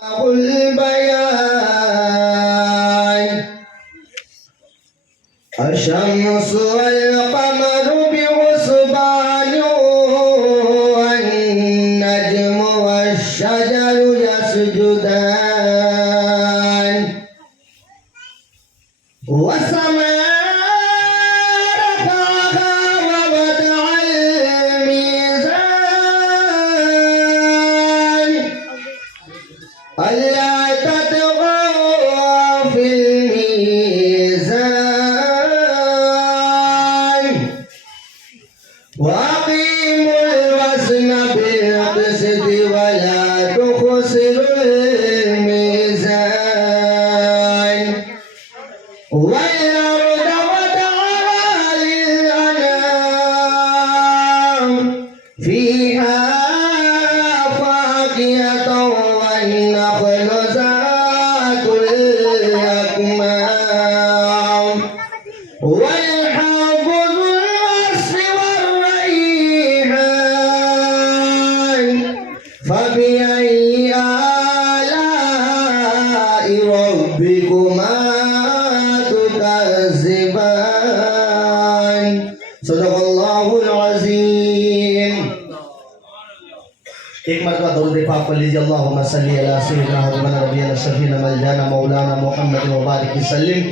البيان الشمس والقمر بحسبان والنجم والشجر يسجدان والسماء رفعها ووضع الميزان ألا تطغوا في الميزان وأقيموا الوزن بالقسط ولا تخسروا الميزان والأرض وضعها للأنام فيها فاكهة والنخل ذات الأكمام والحب ذو العصف والريحان فبأي آلاء ربكما تكذبان صدق اللہ العظیم. ایک مرتبہ درود پاک پڑھ لیجیے. اللہم صلی علی سیدنا حبیبنا نبینا شفیعنا مولانا مولانا محمد مبارک وسلم.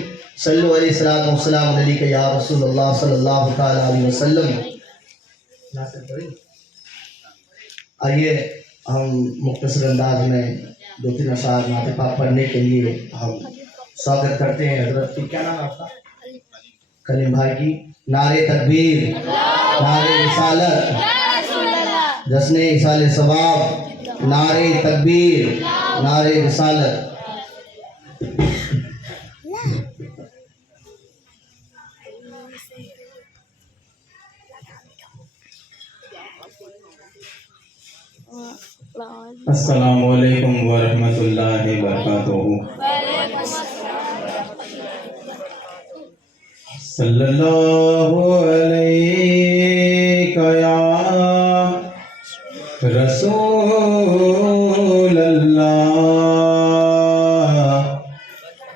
صلو علیہ الصلوۃ والسلام علیک یا رسول اللہ صلی اللہ تعالی علیہ وسلم. آئیے ہم مختصر انداز میں دو تین اشعار نعت پاک پڑھنے کے لیے ہم سواگت کرتے ہیں حضرت کی. کیا نام ہے آپ کا؟ کلیم بھائی کی. نعرہ تکبیر، نعرہ رسالت، جشن ایصال ثواب، نعرہ تکبیر، نعرہ رسالت. السلام علیکم ورحمۃ اللہ وبرکاتہ. صلی اللہ علیہ یا رسول اللہ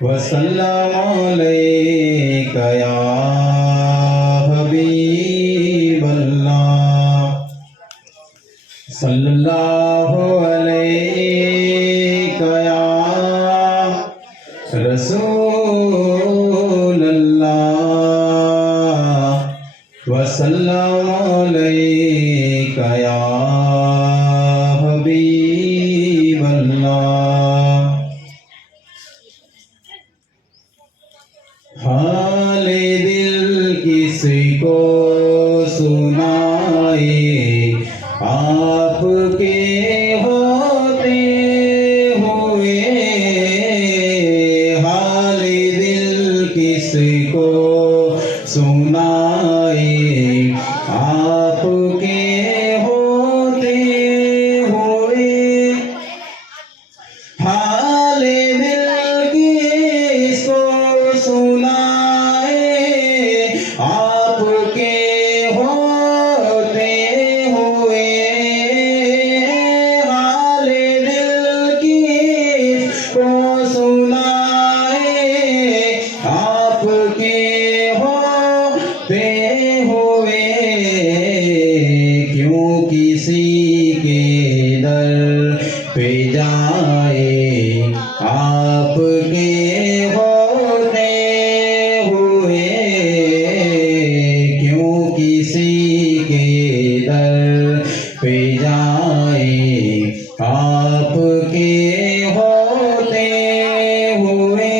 وسلم علیک یا حبیب اللہ. صلی اللہ علیہ یا رسول اللہ وسلم علیک یا حبیب اللہ. حال دل کسی کو سنائے آپ کے ہوتے ہوئے. حال دل کسی کو سنائے آپ کے ہوتے ہوئے. حال دل کس کو سنائے آپ کے ہوتے ہوئے. حال دل کس کو سنائے آپ کے ہوتے ہوئے. کیوں کسی کے در پہ جائے آپ کے ہوتے ہوئے. کیوں کسی کے در پہ جائے آپ کے ہوتے ہوئے.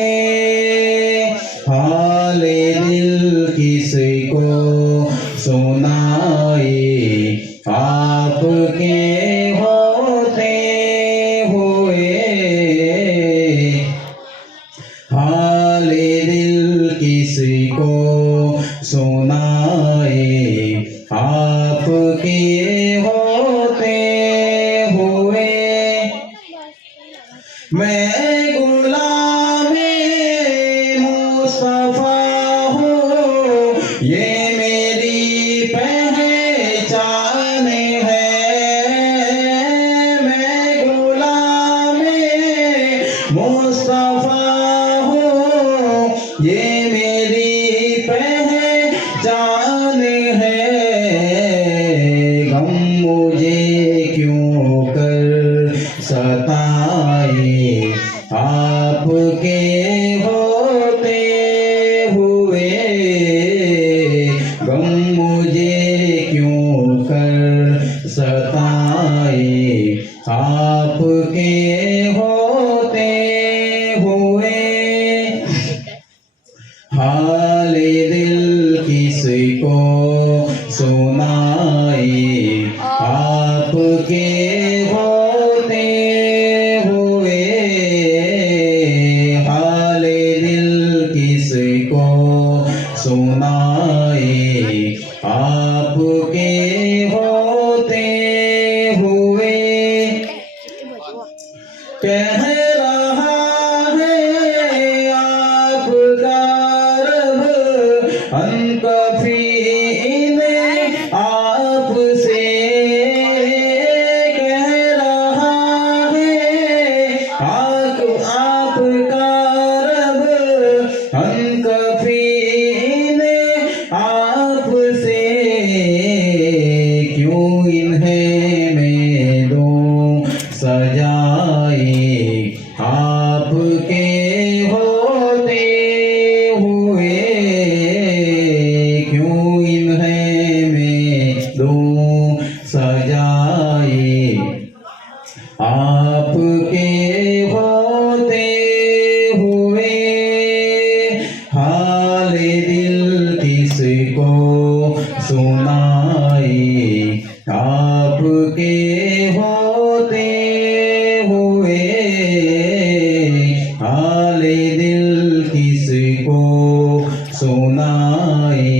حال دل کسی کو سنائے آپ کے ہوتے ہوئے. حال دل کسی کو سنائے آپ کے ہوتے ہوئے. میں غلام مصطفیٰ ہوں یہ میری پہچان ہے. میں غلام मुस्तफा हो ये मेरी पहचान है, गम मुझे क्यों कर सताए आपके होते हुए, गम मुझे क्यों कर सताए आपके होते हुए। हाल दिल किसको सुनाए आपके होते हुए, हाल दिल किसको सुनाए आपके होते हुए। कह रहा है आपका रब अनकफीन आपसे, कह रहा है आपका रब अनकफीन आपसे, क्यों इन्हें मैं दूं सजाए आपके होते हुए, क्यों इन्हें मैं दूं सजाए आपके होते हुए। हाल दिल किसको सुनाए आपके होते हुए, हाल दिल किसको सुनाए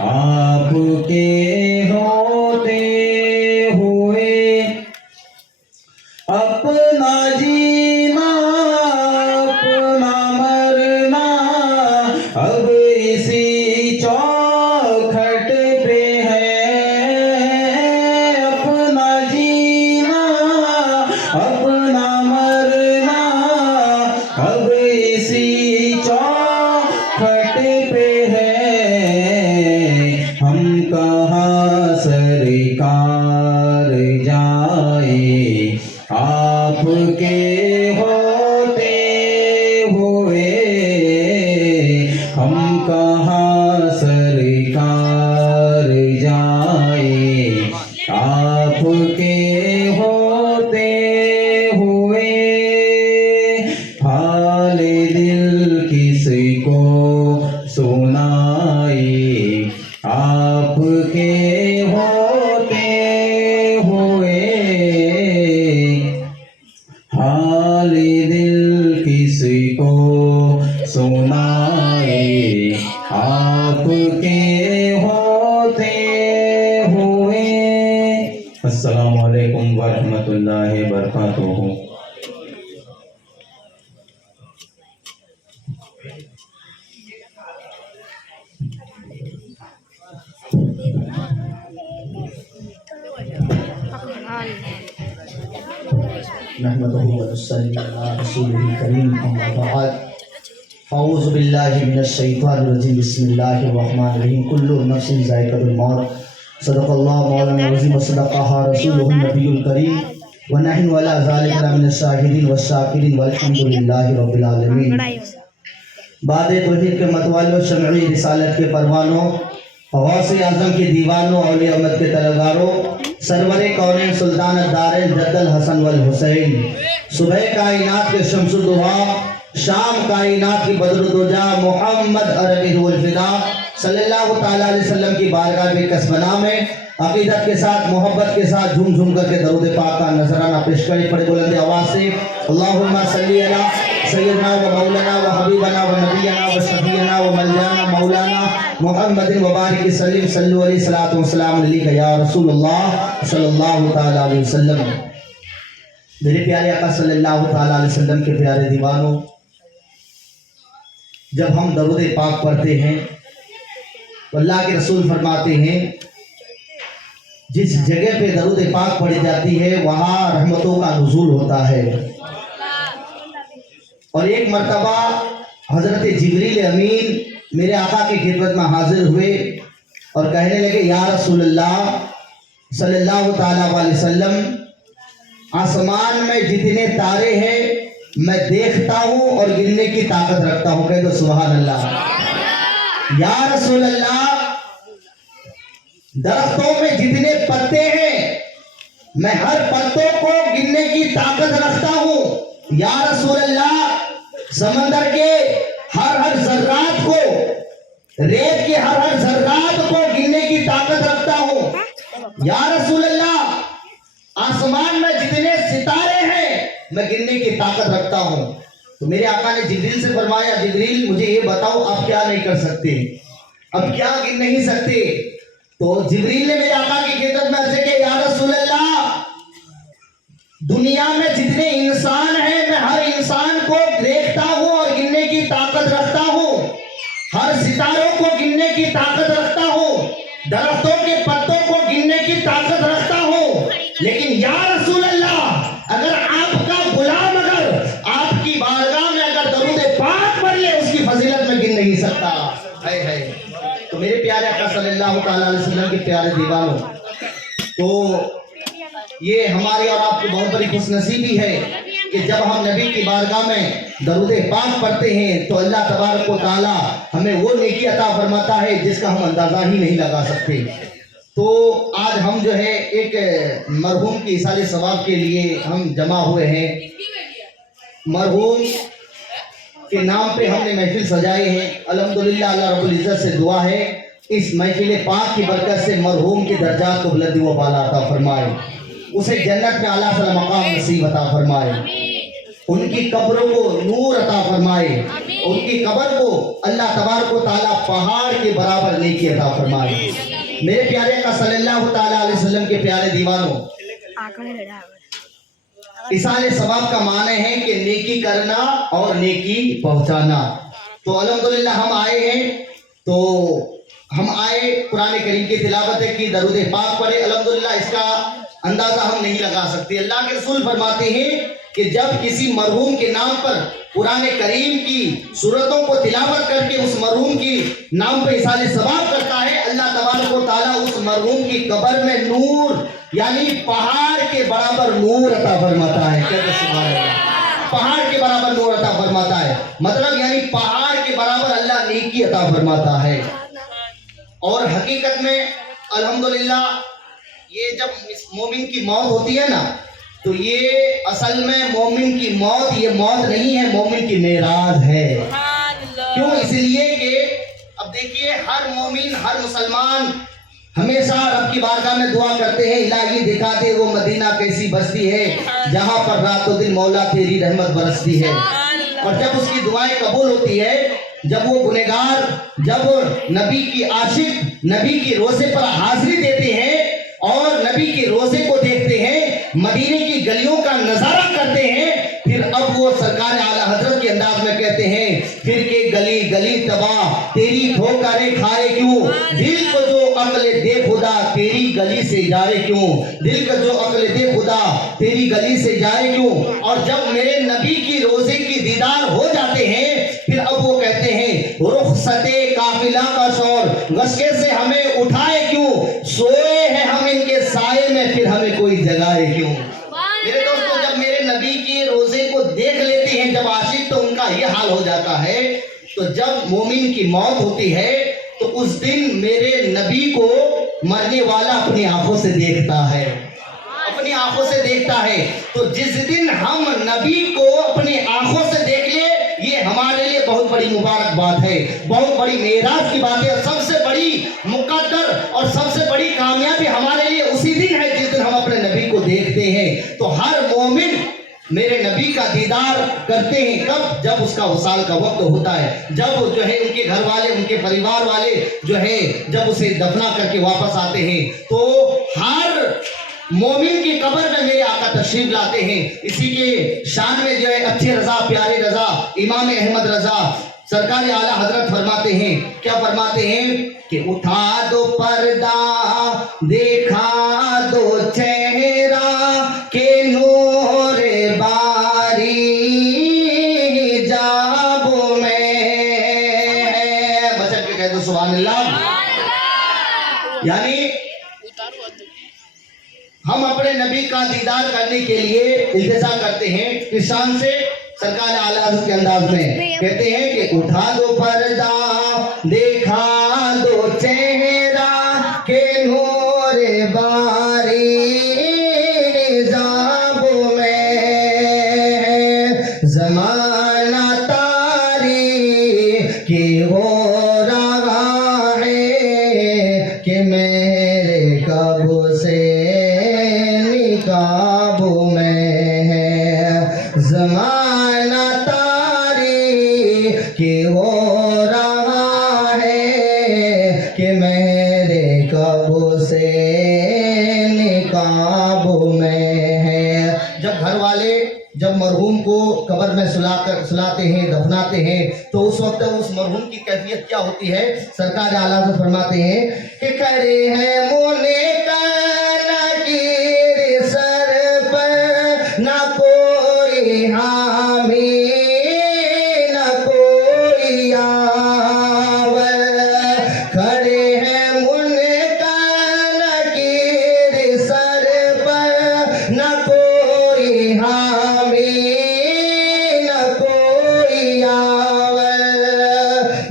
आपके होते हुए। अपना जीना अपना मरना अब इसी चौखट पे है, अपना जीना अपना मरना अब इसी चौखट पे है। हम कहाँ सरकार जाए आपके होते हुए, हम कहाँ सरकार जाए आपके होते हुए। हाल दिल किसको सुनाए आपके होते हुए, हाल दिल किसको सुनाए आपके होते हुए। अस्सलामु अलैकुम वरहमतुल्लाहि वबरकातुहू। नहमदुहु व नसल्ली अला रसूलिल करीम, अम्मा बाद। औज़ु बिल्लाहि मिनश शैतानिर रजीम, बिस्मिल्लाहिर रहमानिर रहीम। कुल्लु नफ्सिन ज़ाइक़ातुल मौत। सदक़ल्लाहु मौलाना अज़ीम व सदक़हा रसूलुहुन नबियुल करीम व नहनु अला ज़ालिका मिनश शाहिदीन व शाकिरीन वल्हम्दुलिल्लाहि रब्बिल आलमीन। बाद तौहीद के मतवालियों, शमई रिसालत के परवानों, गौसे आज़म के दीवानों, औलिया उम्मत के तलगारों, सरवरे कौनैन सुल्तान दारैन जद्दल हसन वल हुसैन, सुबह कायनात के शम्सुद्दुहा, शाम कायनात की बदरुद्दुजा, मोहम्मद अरबी रुल फिदा सल्लल्लाहु ताला अलैहि वसल्लम की बारगाह के कसबना में अकीदत के साथ, मोहब्बत के साथ झूम झूम करके दरूद पाक का नजराना पेश करें। बड़े बुलंद आवाज से अल्लाहुम्मा सल्ली अला सय्यदना व मौलाना व हबीबना व नबीना व शफीना व मौलाना मौलाना मुहम्मदिन व बारिक सल्लिम सल्लु अलैहि सलातु व सलाम अलैका या रसूलुल्लाह सल्लल्लाहु ताला अलैहि वसल्लम। मेरे प्यारे आका सल्लल्लाहु ताला अलैहि वसल्लम के प्यारे दीवानों, जब हम दरूद पाक पढ़ते हैं तो अल्लाह के रसूल फरमाते हैं, जिस जगह पे दरूद पाक पढ़ी जाती है वहाँ रहमतों का नुज़ूल होता है। اور ایک مرتبہ حضرت جبریل امین میرے آقا کی خدمت میں حاضر ہوئے اور کہنے لگے یا رسول اللہ صلی اللہ تعالیٰ علیہ وسلم، آسمان میں جتنے تارے ہیں میں دیکھتا ہوں اور گننے کی طاقت رکھتا ہوں، کہہ دو سبحان اللہ۔ یا رسول اللہ، درختوں میں جتنے پتے ہیں میں ہر پتوں کو گننے کی طاقت رکھتا ہوں۔ یا رسول اللہ، سمندر کے ہر ذرات کو، ریت کے ہر ذرات کو گننے کی طاقت رکھتا ہوں۔ یا رسول اللہ، آسمان میں جتنے ستارے ہیں میں گننے کی طاقت رکھتا ہوں۔ تو میرے آقا نے جبریل سے فرمایا جبریل مجھے یہ بتاؤ آپ کیا نہیں کر سکتے، اب کیا گن نہیں سکتے؟ تو جبریل نے میرے آقا کی خدمت میں عرض کیا یا رسول اللہ، دنیا میں جتنے انسان ہیں میں ہر انسان کو دیکھتا ہوں اور گننے کی طاقت رکھتا ہوں، ہر ستاروں کو گننے کی طاقت رکھتا ہوں، درختوں کے پتوں کو گننے کی طاقت رکھتا ہوں، لیکن یا رسول اللہ اگر آپ کا غلام اگر آپ کی بارگاہ میں اگر درود پاک پڑھ لے اس کی فضیلت میں گن نہیں سکتا۔ ہے تو میرے پیارے آقا صلی اللہ تعالیٰ علیہ وسلم کے پیارے دیوانوں، تو یہ ہماری اور آپ کی بہت بڑی خوش نصیبی ہے کہ جب ہم نبی کی بارگاہ میں درود پاک پڑھتے ہیں تو اللہ تبارک و تعالیٰ ہمیں وہ نیکی عطا فرماتا ہے جس کا ہم اندازہ ہی نہیں لگا سکتے۔ تو آج ہم جو ہے ایک مرحوم کی ایصال ثواب کے لیے ہم جمع ہوئے ہیں۔ مرحوم کے نام پہ ہم نے محفل سجائے ہیں۔ الحمدللہ اللہ رب العزت سے دعا ہے اس محفل پاک کی برکت سے مرحوم کے درجات کو بلندی و بالا عطا فرمائے، اسے جنت میں اعلیٰ سے مقام نصیب عطا فرمائے، ان کی قبروں کو نور عطا فرمائے، ان کی قبر کو اللہ تبارک و تعالیٰ پہاڑ کے برابر نیکی عطا فرمائے۔ میرے پیارے آقا صلی اللہ تعالیٰ علیہ وسلم کے پیارے دیوانوں، ایصال ثواب کا معنی ہے کہ نیکی کرنا اور نیکی پہنچانا۔ تو الحمدللہ ہم آئے ہیں، تو ہم آئے قرآن کریم کی تلاوت کی، درود پاک پڑھے۔ الحمدللہ اس کا اندازہ ہم نہیں لگا سکتے۔ اللہ کے رسول فرماتے ہیں کہ جب کسی مرحوم کے نام پر قرآن کریم کی سورتوں کو تلاوت کر کے اس مرحوم کی نام پر ایصال ثواب کرتا ہے، اللہ تبارک و تعالیٰ اس مرحوم کی قبر میں نور یعنی پہاڑ کے برابر نور عطا فرماتا ہے۔ کہتے سبحان اللہ، پہاڑ کے برابر نور عطا فرماتا ہے، مطلب یعنی پہاڑ کے برابر اللہ نیکی عطا فرماتا ہے۔ اور حقیقت میں الحمدللہ یہ جب مومن کی موت ہوتی ہے نا تو یہ اصل میں مومن کی موت یہ موت نہیں ہے، مومن کی معراج ہے۔ کیوں؟ اس لیے کہ اب دیکھیے ہر مومن ہر مسلمان ہمیشہ رب کی بارگاہ میں دعا کرتے ہیں الہی دکھا دے وہ مدینہ کیسی بستی ہے جہاں پر رات و دن مولا تیری رحمت برستی ہے۔ اور جب اس کی دعائیں قبول ہوتی ہے، جب وہ گنہگار جب نبی کی عاشق نبی کی روزے پر حاضری دیتے ہیں اور نبی کے روزے کو دیکھتے ہیں، مدینے کی گلیوں کا نظارہ کرتے ہیں، پھر اب وہ سرکار اعلیٰ حضرت کے انداز میں کہتے ہیں پھر کہ گلی گلی تباہ تیری ٹھوکریں کھائے کیوں، دل کو جو عقل دے خدا تیری گلی سے جائے کیوں، دل کو جو عقل دے خدا تیری گلی سے جائے کیوں۔ اور جب میرے نبی کی روزے کی دیدار ہو جاتے ہیں پھر اب وہ کہتے ہیں رخصت قافلہ کا شور غصے سے ہمیں اٹھائے کیوں، سوئے ہیں ہم ان کے سائے میں پھر ہمیں کوئی جگائے کیوں۔ میرے دوستو جب میرے نبی کے روزے کو دیکھ لیتے ہیں جب عاشق تو ان کا یہ حال ہو جاتا ہے۔ تو جب مومن کی موت ہوتی ہے تو اس دن میرے نبی کو مرنے والا اپنی آنکھوں سے دیکھتا ہے، اپنی آنکھوں سے دیکھتا ہے۔ تو جس دن ہم نبی کو اپنی آنکھوں سے دیکھ لے یہ ہمارے لیے بہت بڑی مبارک بات ہے، بہت بڑی معراج کی بات ہے، اور سب سے بڑی مقدر اور سب سے بڑی کامیابی ہمارے لیے اسی دن ہے جس دن ہم اپنے نبی کو دیکھتے ہیں۔ تو ہر مومن میرے نبی کا دیدار کرتے ہیں کب؟ جب اس کا وصال کا وقت ہوتا ہے، جب جو ہے ان کے گھر والے ان کے پریوار والے جو ہے جب اسے دفنا کر کے واپس آتے ہیں تو ہر مومن کی قبر میں میرے آقا تشریف لاتے ہیں۔ اسی کے شان میں جو ہے اچھے رضا پیارے رضا امام احمد رضا سرکار اعلیٰ حضرت فرماتے ہیں، کیا فرماتے ہیں کہ اٹھا دو پردہ دیکھا دو چہرہ کہ نور باری کا دیدار کرنے کے لیے التجا کرتے ہیں اس شان سے سرکار اعلیٰ حضرت کے انداز میں کہتے ہیں کہ اٹھا دو پردہ دیکھا دو چہرہ کہ نور باری نظام میں زمانہ تاریخ ہو رہا ہے کہ میرے قبو سے نقاب میں ہے زمانہ تاریخ ہو رہا ہے کہ میرے قبو سے نقاب میں ہے جب گھر والے جب مرحوم کو قبر میں سلاتے ہیں دفناتے ہیں تو اس وقت اس مرحوم کی کیفیت کیا ہوتی ہے سرکار اعلیٰ حضرت فرماتے ہیں کہ کھڑے ہیں مونے کا نکیر سر پر نہ کوئی حامی نہ کوئی آور کھڑے ہیں منکر نکیر سر پر نہ کوئی حامی نہ کوئی آور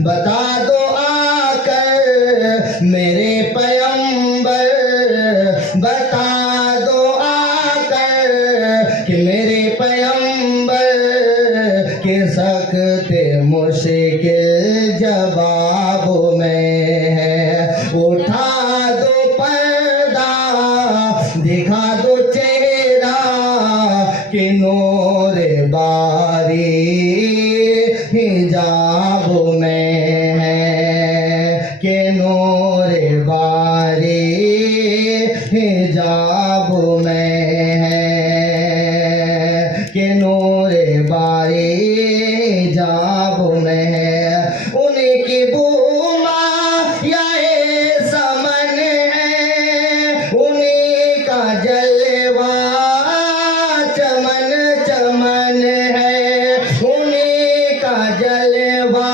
بتا دو آ کر میرے پیمبر بتا دو آ کر کہ میرے پیمبر کے سخت مشکل جواب میں ہے اٹھا دو پردہ دکھا دو چہرہ کہ نور باری حجاب میں ہے کہ نور باری حجاب میں ہے کہ نور باری حجاب میں ہے انہیں کی بوما یا سمن ہے انہیں کا جلوہ چمن چمن ہے انہیں کا جلوہ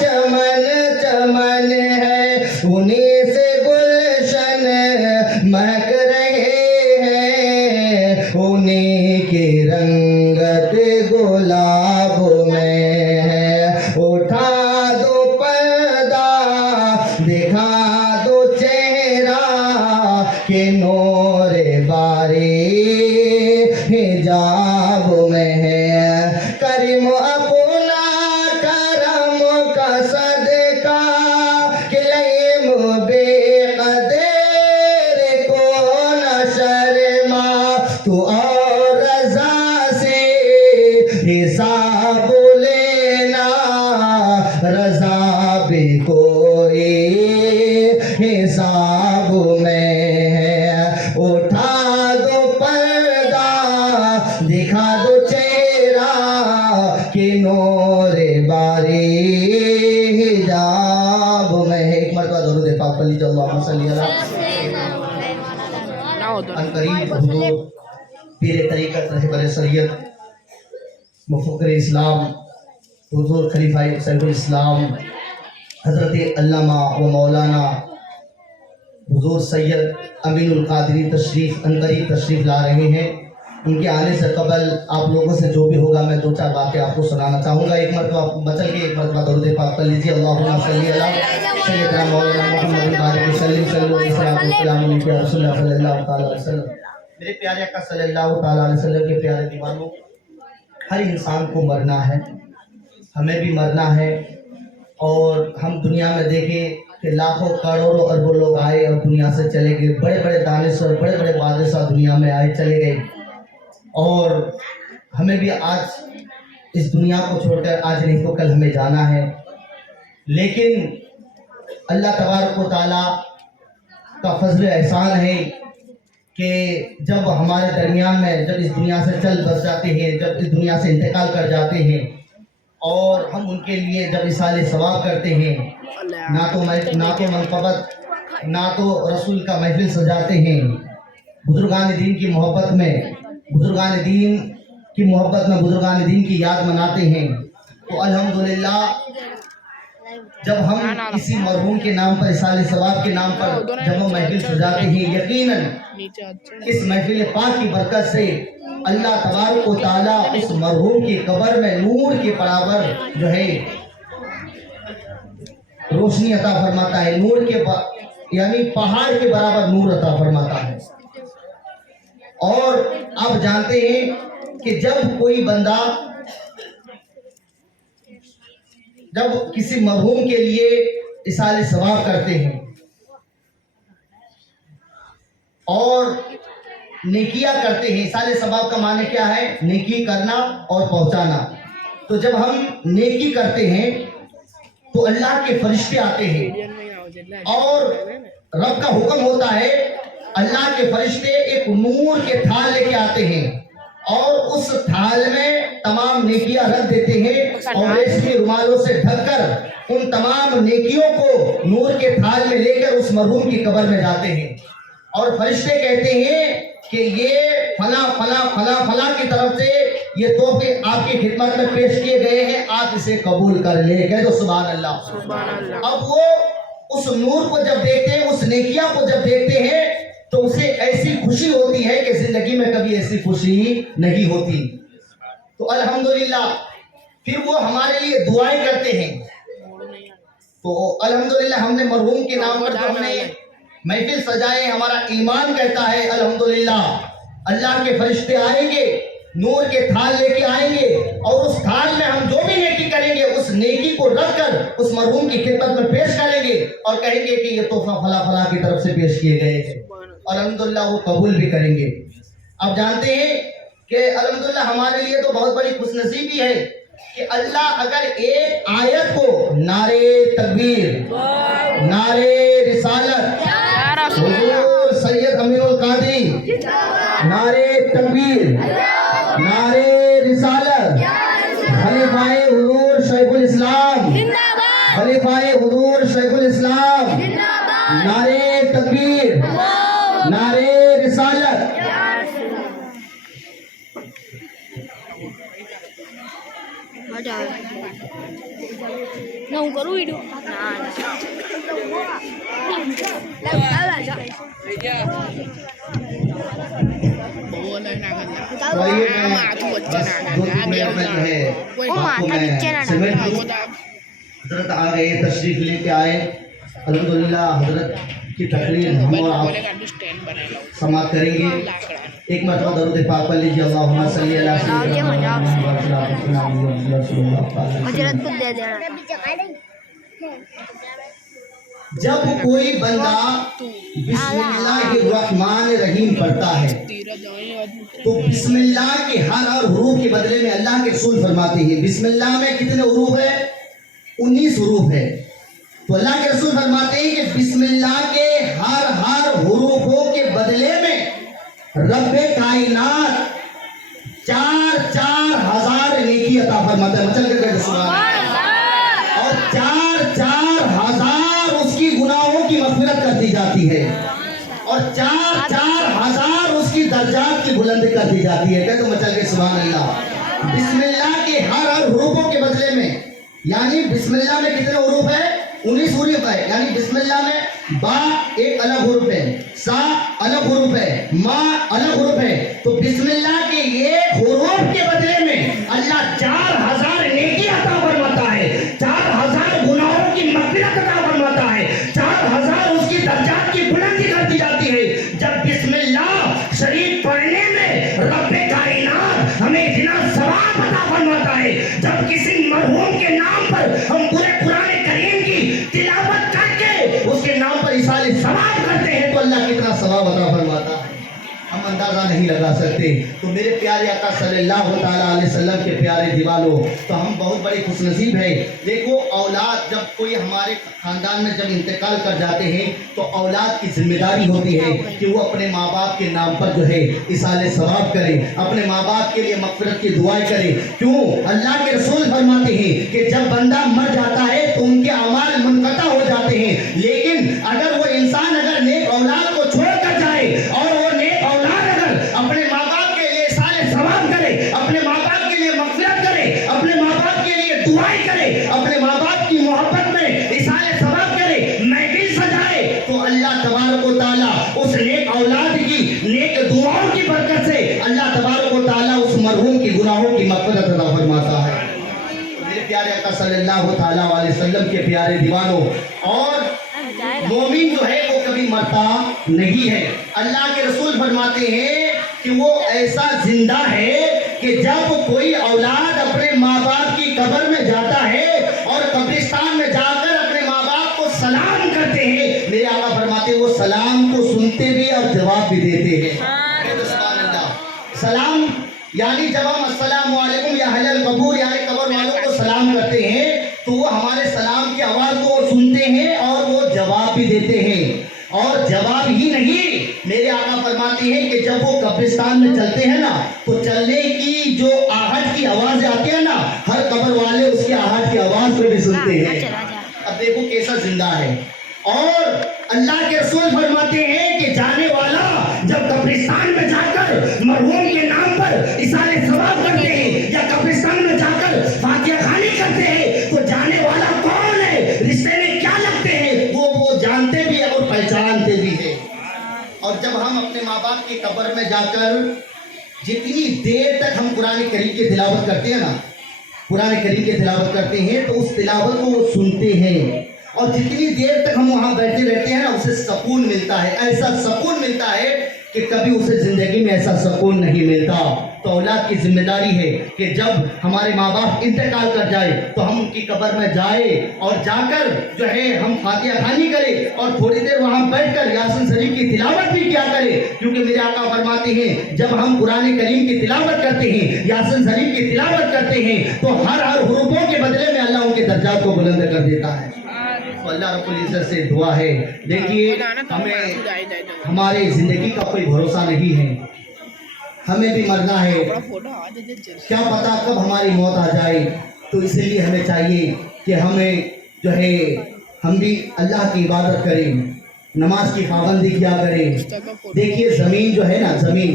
چمن چمن ہے انہیں سے گلشن مہک رہے ہیں انہیں کی رنگت گلاب میں ہے اٹھا دو پردہ دکھا دو چہرہ کہ نور باری حجاب میں ہے کریم اپنا کرم کا صدقہ کہ لئیم بے قدر کو نہ شرما تو اور رضا سے حساب لینا رضا بھی کوئی حساب میں ہے اٹھا دو پردہ دکھا دو چہرہ کہ نور باری حجاب میں ہے ایک مرتبہ درود پاک پڑھ لیجیے اللہم صلی ان قریب حضور پیر طریقت رہبر شریعت مفکر اسلام حضور خلیفہ سیف الاسلام حضرت علامہ و مولانا حضور سید امین القادری تشریف عنقریب تشریف لا رہے ہیں ان کے آنے سے قبل آپ لوگوں سے جو بھی ہوگا میں دو چار باتیں آپ کو سنانا چاہوں گا ایک مرتبہ بچل کے ایک مرتبہ درود پاک پڑھ لیجیے اللہم صلی علی سیدنا مولانا محمد بارک وسلم صلی اللہ علیہ رسول اللہ صلی اللہ تعالی علیہ وسلم میرے پیارے آقا صلی اللہ تعالی علیہ وسلم کے پیارے دیوانوں ہر انسان کو مرنا ہے ہمیں بھی مرنا ہے اور ہم دنیا میں دیکھیں کہ لاکھوں کروڑوں اربوں لوگ آئے اور دنیا سے چلے گئے بڑے بڑے دانشور بڑے بڑے بادشاہ دنیا میں آئے چلے گئے اور ہمیں بھی آج اس دنیا کو چھوڑ کر آج نہیں تو کل ہمیں جانا ہے لیکن اللہ تبارک و تعالیٰ کا فضل احسان ہے کہ جب ہمارے درمیان میں جب اس دنیا سے چل بس جاتے ہیں جب اس دنیا سے انتقال کر جاتے ہیں اور ہم ان کے لیے جب اصال ثواب کرتے ہیں نہ تو منقبت نہ تو رسول کا محفل سجاتے ہیں بزرگان دین کی محبت میں بزرگان دین کی محبت میں بزرگان دین کی یاد مناتے ہیں تو الحمدللہ جب ہم کسی مرحوم کے نام پر اصال ثواب کے نام پر جب ہم محفل سجاتے ہیں یقیناً اس محفل پاک کی برکت سے اللہ تبارک و تعالیٰ اس مرحوم کی قبر میں نور کے برابر جو ہے روشنی عطا فرماتا ہے، نور کے یعنی پہاڑ کے برابر نور عطا فرماتا ہے۔ اور آپ جانتے ہیں کہ جب کوئی بندہ جب کسی مرحوم کے لیے اصال ثواب کرتے ہیں اور نیکیاں کرتے ہیں، اصال ثواب کا معنی کیا ہے؟ نیکی کرنا اور پہنچانا۔ تو جب ہم نیکی کرتے ہیں تو اللہ کے فرشتے آتے ہیں اور رب کا حکم ہوتا ہے، اللہ کے فرشتے ایک نور کے تھال لے کے آتے ہیں اور اس تھال میں تمام نیکیاں رکھ دیتے ہیں اور ریشمی رومالوں سے ڈھک کر ان تمام نیکیوں کو نور کے تھال میں لے کر اس مرحوم کی قبر میں جاتے ہیں اور فرشتے کہتے ہیں کہ یہ فلاں فلاں فلاں فلاں کی طرف سے یہ تحفے آپ کی خدمت میں پیش کیے گئے ہیں، آپ اسے قبول کر لیں۔ کہہ دو سبحان اللہ۔ اب وہ اس نور کو جب دیکھتے ہیں، اس نیکیاں کو جب دیکھتے ہیں تو اسے ایسی خوشی ہوتی ہے کہ زندگی میں کبھی ایسی خوشی نہیں ہوتی۔ تو الحمدللہ پھر وہ ہمارے لیے دعائیں کرتے ہیں۔ تو الحمدللہ ہم نے مرحوم کے نام پر جو ہم نے محفل سجائے، ہمارا ایمان کہتا ہے الحمدللہ اللہ کے فرشتے آئیں گے، نور کے تھال لے کے آئیں گے اور اس تھال میں ہم جو بھی نیکی کریں گے اس نیکی کو رکھ کر اس مرحوم کی خدمت میں پیش کریں گے اور کہیں گے کہ یہ تحفہ فلاں فلاں کی طرف سے پیش کیے گئے ہیں، الحمدللہ وہ قبول بھی کریں گے۔ اب جانتے ہیں کہ الحمدللہ ہمارے لیے تو بہت بڑی خوش نصیبی ہے کہ اللہ اگر ایک آیت کو نعرے تکبیر، نعرے رسالت، حضور سید امین القادری، نعرے تکبیر، نعرے رسالت، خلیفہ حضور شیخ الاسلام، خلیفہ حضور شیخ الاسلام، نعرے تکبیر، نعرے رسالت۔ Não, baru hidup. حضرت آ گئے، تشریف لے کے آئے، الحمدللہ حضرت کی تقریر ہم اور آپ سماعت کریں گے۔ ایک مرتبہ درود پاک پڑھ لیجیے، اللہم صلی علی سیدنا محمد۔ جب کوئی بندہ بسم اللہ الرحمن الرحیم پڑھتا ہے تو بسم اللہ کے ہر حروف کے بدلے میں اللہ کے رسول فرماتے ہیں بسم اللہ میں کتنے حروف ہے؟ 19 حروف ہے۔ تو اللہ کے رسول فرماتے ہیں کہ بسم اللہ کے ہر حروفوں کے بدلے میں رب کائنات 4,000 نیکی عطا فرماتا ہے۔ مچل کر سبحان اللہ۔ اور 4,000 اس کی گناہوں کی مغفرت کر دی جاتی ہے اور 4,000 اس کی درجات کی بلند کر دی جاتی ہے۔ کہتے مچل کے سبحان اللہ۔ بسم اللہ کے ہر حروفوں کے بدلے میں، یعنی بسم اللہ میں کتنے حروف ہے؟ 19 حروف ہے۔ یعنی بسم اللہ میں با ایک الگ حروف ہے، سا الگ حروف ہے، ما الگ حروف ہے۔ تو بسم اللہ کے ایک حروف کے بدلے میں اللہ 4,000 نیکی عطا فرماتا ہے، 4,000 گناہوں کی مغفرت عطا فرماتا ہے، 4,000 اس کی درجات کی بلندی کر دی جاتی ہے۔ جب بسم اللہ شریف پڑھنے میں رب کائنات ہمیں اتنا ثواب عطا فرماتا ہے، جب کسی مرحوم کے نام پر ہم پورے قرآن کریم کی تلاوت کر کے اس کے نام پر اصال ثواب کرتے ہیں تو اللہ کتنا ثواب عطا فرماتا ہے، ہم اندازہ نہیں لگا سکتے۔ تو میرے پیارے آقا صلی اللہ تعالیٰ علیہ وسلم کے پیارے دیوانوں، تو ہم بہت بڑی خوش نصیب ہے۔ دیکھو اولاد جب کوئی ہمارے خاندان میں جب انتقال کر جاتے ہیں تو اولاد کی ذمہ داری ہوتی ہے کہ وہ اپنے ماں باپ کے نام پر جو ہے اصال ثواب کرے، اپنے ماں باپ کے لیے مغفرت کی دعائیں کرے۔ کیوں؟ اللہ کے رسول فرماتے ہیں کہ جب بندہ مر جاتا ہے تو ان کے اعمال منقطع ہو جاتے ہیں، لیکن اگر وہ انسان اگر نیک اولاد کو چھوڑ کر جائے اور وہ نیک اولاد اگر اپنے ماں باپ کے لیے اصال ثواب کرے، اپنے ماں باپ کے لیے مغفرت کرے، اپنے ماں باپ کے لیے دعائیں کرے، اپنے ماں باپ کی محبت میں मग़फ़िरत अता फरमाता है। मेरे प्यारे आका सल्लल्लाहु ताला अलैहि वसल्लम के प्यारे दीवानों, और मोमिन जो है वो कभी मरता नहीं है। अल्लाह के रसूल फरमाते हैं कि वो ऐसा जिंदा है कि जब कोई औलाद अपने माँ बाप की कब्र में जाता है और कब्रिस्तान में जाकर अपने माँ बाप को सलाम करते हैं, मेरे आका फरमाते हैं वो सलाम को सुनते भी और जवाब भी देते हैं। सुभान अल्लाह। सलाम यानी जब हम अस्सलामु अलैकुम या अहलल कबूर यानी कब्र वालों को सलाम करते हैं तो वो हमारे सलाम की आवाज़ को सुनते हैं और वो जवाब भी देते हैं। और जवाब ही नहीं, मेरे आका फरमाते हैं कि जब वो कब्रिस्तान में चलते हैं ना तो चलने की जो आहट की आवाज़ आती है ना, हर कब्र वाले उसकी आहट की आवाज़ को भी सुनते हैं। अब देखो कैसा जिंदा है। और अल्लाह के रसूल फरमाते हैं कि जाने वाला जब कब्रिस्तान में जाकर मरहूम के नाम पर इसाले सवाब करते हैं या कब्रिस्तान में जाकर फातिहा खानी करते हैं तो जाने वाला कौन है, रिश्ते में क्या लगते हैं, वो जानते भी है और पहचानते भी है। और जब हम अपने माँ बाप की कब्र में जाकर जितनी देर तक हम कुरान करीम की तिलावत करते हैं ना, कुरान करीम की तिलावत करते हैं तो उस तिलावत को वो सुनते हैं, और जितनी देर तक हम वहाँ बैठे रहते हैं ना उसे सुकून मिलता है। ऐसा सुकून मिलता है कि कभी उसे जिंदगी में ऐसा सुकून नहीं मिलता। तो औलाद की जिम्मेदारी है कि जब हमारे माँ बाप इंतकाल कर जाए तो हम उनकी कब्र में जाए और जाकर जो है हम फातिहा खानी करें और थोड़ी देर वहाँ बैठकर यासीन शरीफ की तिलावत भी किया करें। क्योंकि मेरे आका फरमाते हैं जब हम कुरान करीम की तिलावत करते हैं, यासीन शरीफ की तिलावत करते हैं तो हर हुरूफों के बदले में अल्लाह उनके दर्जात को बुलंद कर देता है। तो अल्लाह रब्बुल इज्जत से दुआ है, देखिए हमें हमारे ज़िंदगी का कोई भरोसा नहीं है, हमें भी मरना है, क्या पता कब हमारी मौत आ जाए। तो इसलिए हमें चाहिए कि हमें जो है हम भी अल्लाह की इबादत करें, नमाज की पाबंदी किया करें। देखिए ज़मीन जो है ना, ज़मीन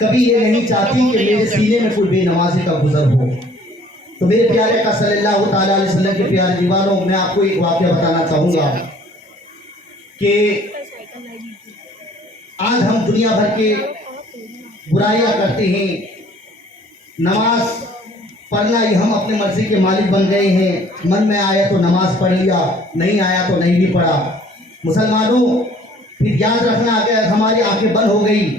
कभी ये नहीं चाहती कि मेरे सीने में कोई बेनमाजी का गुजर हो। तो मेरे प्यारे का सल्लल्लाहु ताला अलैहि वसल्लम के प्यारे दीवानों, मैं आपको एक वाक़या बताना चाहूँगा कि आज हम दुनिया भर के बुराइयां करते हैं, नमाज पढ़ना ही हम अपने मर्जी के मालिक बन गए हैं। मन में आया तो नमाज पढ़ लिया, नहीं आया तो नहीं भी पढ़ा। मुसलमानों, फिर याद रखना अगर हमारी आंखें बंद हो गई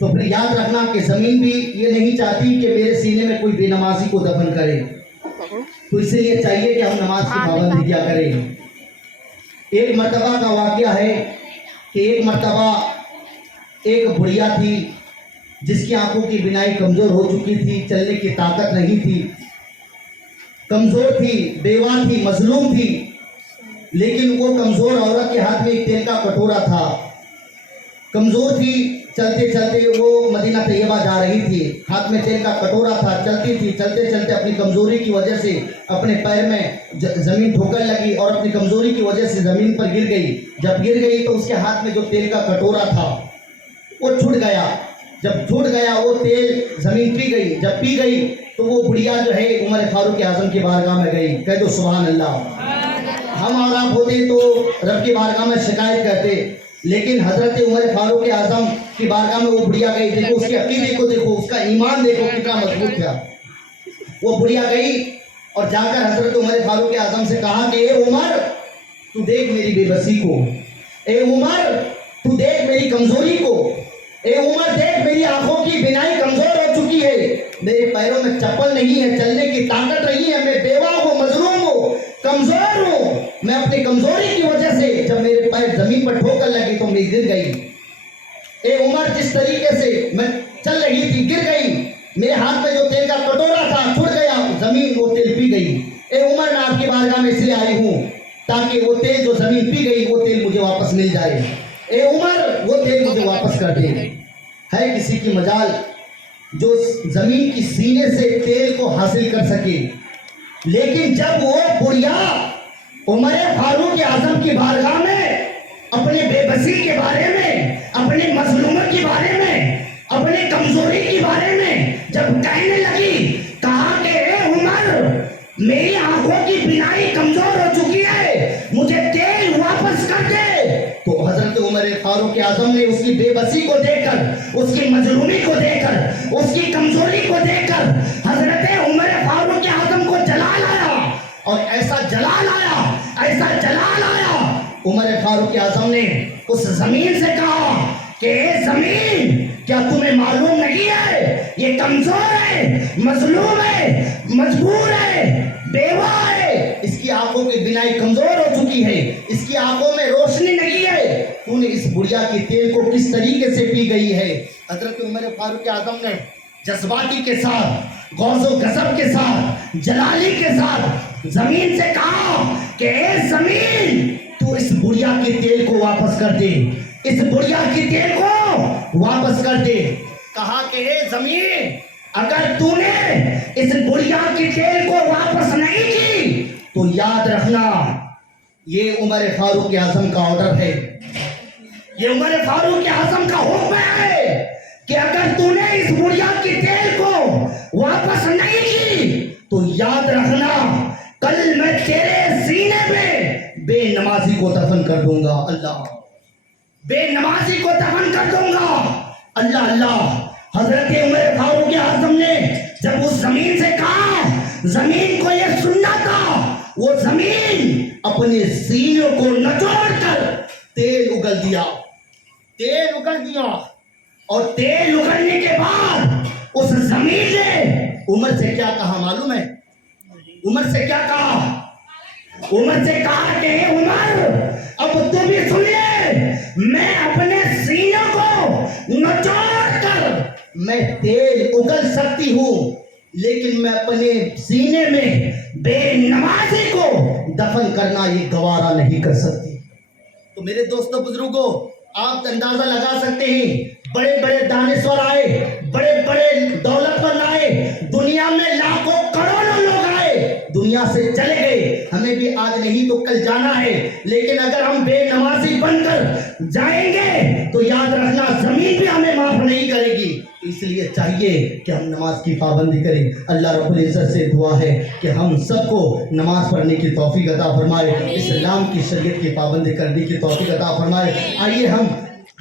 तो फिर याद रखना कि ज़मीन भी ये नहीं चाहती कि मेरे सीने में कोई बेनमाजी को दफन करे। तो इसलिए चाहिए कि हम नमाज की पाबंदी किया करें। एक मर्तबा का वाक़या है कि एक मर्तबा एक बुढ़िया थी जिसकी आंखों की बिनाई कमज़ोर हो चुकी थी, चलने की ताकत नहीं थी, कमज़ोर थी, बेवा थी, मजलूम थी। लेकिन वो कमज़ोर औरत के हाथ में एक तेल का कटोरा था, कमज़ोर थी, चलते चलते वो मदीना तैयबा जा रही थी, हाथ में तेल का कटोरा था, चलती थी, चलते चलते अपनी कमज़ोरी की वजह से अपने पैर में ज़मीन ठोकर लगी और अपनी कमज़ोरी की वजह से ज़मीन पर गिर गई। जब गिर गई तो उसके हाथ में जो तेल का कटोरा था वो छूट गया। जब छूट गया वो तेल ज़मीन पी गई। जब पी गई तो वो बुढ़िया जो है उमर फारूक आज़म की बारगाह में गई। कह दो सुभान अल्लाह। हम और आप होते तो रब की बारगाह में शिकायत करते, लेकिन हजरत उमर फारूक आज़म की बारगाह में वो बुढ़िया गई। देखो उसके अकीदे को, देखो उसका ईमान, देखो कितना मजबूत था। वो बुढ़िया गई और जाकर हजरत उमर फारूक आज़म से कहा कि ए उमर, तू देख मेरी बेबसी को, ए उमर तू देख मेरी कमजोरी को, ए उमर देख मेरी आंखों की बिनाई कमजोर हो चुकी है, मेरे पैरों में चप्पल नहीं है, चलने की ताकत नहीं है, मैं बेवा हूँ, मजलूम हूँ, कमजोर हूँ। मैं अपनी कमजोरी की वजह से जब मेरे पैर जमीन पर ठोकर लगी तो मैं गिर गई। ए उमर, जिस तरीके से मैं चल रही थी गिर गई, मेरे हाथ में जो तेल का कटोरा था छूट गया, जमीन वो तेल पी गई। ए उमर, मैं आपकी बारगाह में इसलिए आई हूँ ताकि वो तेल जो जमीन पी गई वो तेल मुझे वापस मिल जाए। ए उमर, वो तेल मुझे वापस कर दे। है किसी की मजाल जो जमीन की सीने से तेल को हासिल कर सके, लेकिन जब वो बुढ़िया उमर फारूक आज़म की बारगाह में अपने बेबसी के बारे में, अपने मजलूमों के बारे में, अपने कमजोरी के बारे में जब कहने लगी, कहा कि ए उमर, मेरी आंखों की बिनाई कमजोर हो चुकी है, मुझे तेल वापस कर दे। तो हजरत उमर फारूक आज़म ने उसकी बेबसी को देखकर اس کی مظلومی کو دیکھ کر، اس کی کمزوری کو دیکھ کر حضرت عمر فاروق اعظم کو جلال آیا، اور ایسا جلال آیا، ایسا جلال آیا، عمر فاروق اعظم نے اس زمین سے کہا کہ اے زمین، کیا تمہیں معلوم نہیں ہے یہ کمزور ہے، مظلوم ہے، مجبور ہے، بیوہ ہے، اس کی آنکھوں کی بینائی کمزور ہو چکی ہے، اس کی آنکھوں میں روشنی نہیں ہے، تو نے اس بڑھیا کی تیل کو کس طریقے سے پی گئی ہے؟ حضرت عمر فاروق اعظم نے جذباتی کے ساتھ، غوض و غضب کے ساتھ، جلالی کے ساتھ زمین سے کہا کہ اے زمین، تو اس بڑھیا کی تیل کو واپس کر دے، اس بڑھیا کی تیل کو واپس کر دے۔ کہا کہ اے زمین، اگر تو نے اس بڑھیا کی تیل کو واپس نہیں کی تو یاد رکھنا یہ عمر فاروق اعظم کا آرڈر ہے، یہ عمر فاروق اعظم کا حکم ہے کہ اگر تو نے اس بڑھیا کی تیل کو واپس نہیں کی تو یاد رکھنا کل میں تیرے سینے میں بے نمازی کو دفن کر دوں گا۔ اللہ، بے نمازی کو دفن کر دوں گا۔ اللہ اللہ، حضرت عمر فاروق اعظم نے جب اس زمین سے کہا، زمین کو یہ سننا تھا، وہ زمین اپنے سینوں کو نچوڑ کر تیل اگل دیا، تیل اگل دیا، اور تیل اگلنے کے بعد اس زمین نے عمر سے کیا کہا معلوم ہے؟ عمر سے کیا کہا؟ عمر سے کہا کہ اے عمر، اب تو بھی سنیے، میں اپنے سینوں کو نچوڑ کر میں تیل اگل سکتی ہوں، لیکن میں اپنے سینے میں بے نمازی کو دفن کرنا یہ گوارا نہیں کر سکتی۔ تو میرے دوستوں بزرگوں، آپ اندازہ لگا سکتے ہیں، بڑے بڑے دانشور آئے، بڑے بڑے دولت مند آئے، دنیا میں لاکھوں کروڑوں لوگ آئے، دنیا سے چلے گئے، ہمیں بھی آج نہیں تو کل جانا ہے، لیکن اگر ہم بے نمازی بن کر جائیں گے تو یاد رکھنا زمین بھی ہمیں معاف نہیں کرے گی۔ اس لیے چاہیے کہ ہم نماز کی پابندی کریں۔ اللہ رب العزت سے دعا ہے کہ ہم سب کو نماز پڑھنے کی توفیق عطا فرمائے، اسلام کی شریعت کی پابندی کرنے کی توفیق عطا فرمائے۔ آئیے ہم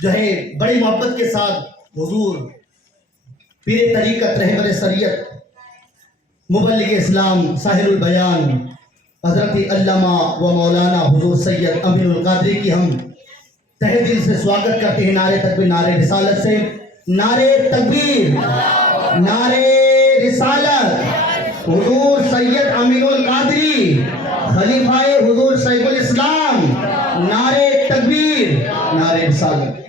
جو ہے بڑی محبت کے ساتھ حضور پیر طریقت، رہبر شریعت، مبلغ اسلام، ساحر البیان، حضرت علامہ و مولانا حضور سید امین القادری کی ہم تہ دل سے سواگت کرتے ہیں۔ نعرہ تکبیر، نعرہ رسالت سے، نعرہ تکبیر، نعرہ رسالت، حضور سید امین القادری خلیفہ حضور شیخ الاسلام، نعرہ تکبیر، نعرہ رسالت۔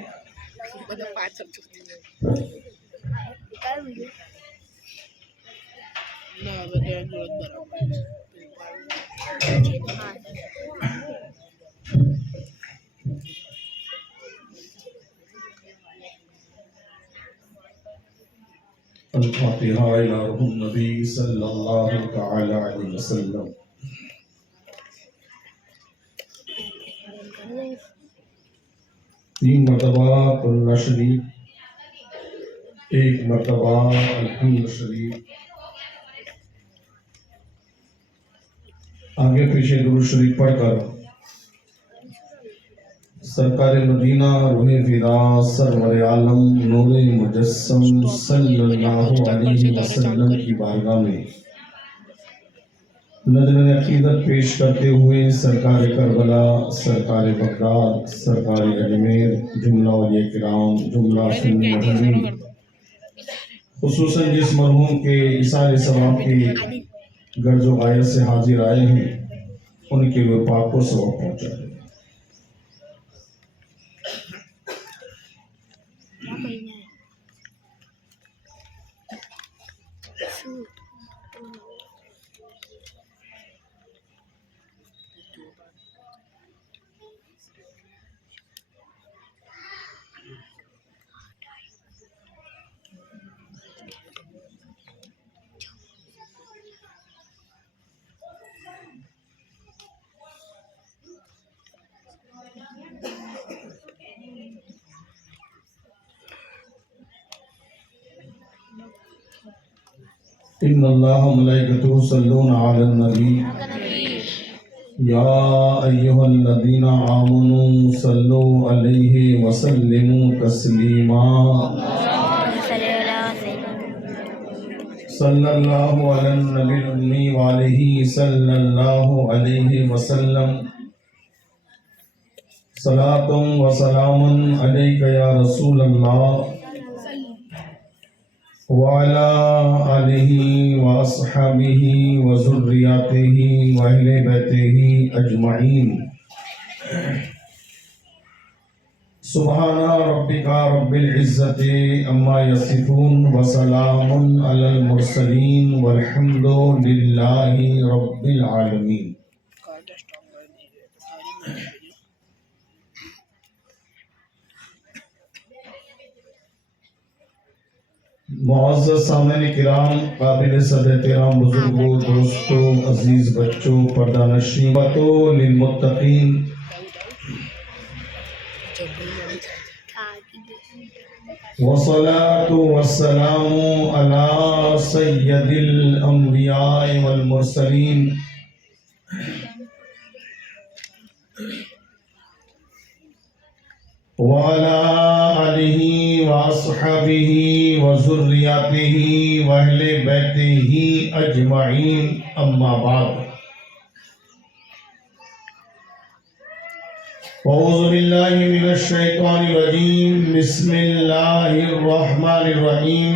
الفاتحہ الی روح النبی صلی اللہ تعالی علیہ وسلم۔ تین مرتبہ قل شریف، ایک مرتبہ الحمد شریف، آگے پیچھے درود شریف پڑھ کر سرکار مدینہ روح فدا سرور عالم نور مجسم صلی اللہ علیہ وسلم کی بارگاہ میں نذر عقیدت پیش کرتے ہوئے سرکار کربلا، سرکار بغداد، سرکار اجمیر، جملہ اولیاء کرام، جملہ سنی محمدین، خصوصاً جس مرحوم کے اثار ثواب کی غرض و غایت سے حاضر آئے ہیں، ان کے روح پاک کو ثواب پہنچا دیں۔ ان اللہ ملائکتہ یصلون علی النبی یا ایہا الذین آمنوا صلوا علیہ وسلموا تسلیما۔ صلی اللہ علی النبی الأمی وآلہ صلی اللہ علیہ وسلم صلاۃ و سلام علیک یا رسول اللہ وعلى آلہ واصحابہ وذریاتہ واہل بیتہ اجمعین سبحان ربک رب العزت عما یصفون وسلام علی المرسلین والحمد للہ رب العالمین۔ معزز سامعین کرام، قابل صد احترام بزرگوں، دوستوں، عزیز بچوں، پردہ نشین باتوں للمتقین، والصلاة والسلام على سید الانبیاء والمرسلین وعلى آلہ واصحابہ وذریاتہ واہل بیتہ اجمعین، اما بعد۔ اعوذ باللہ من الشیطان الرجیم، بسم اللہ الرحمن الرحیم۔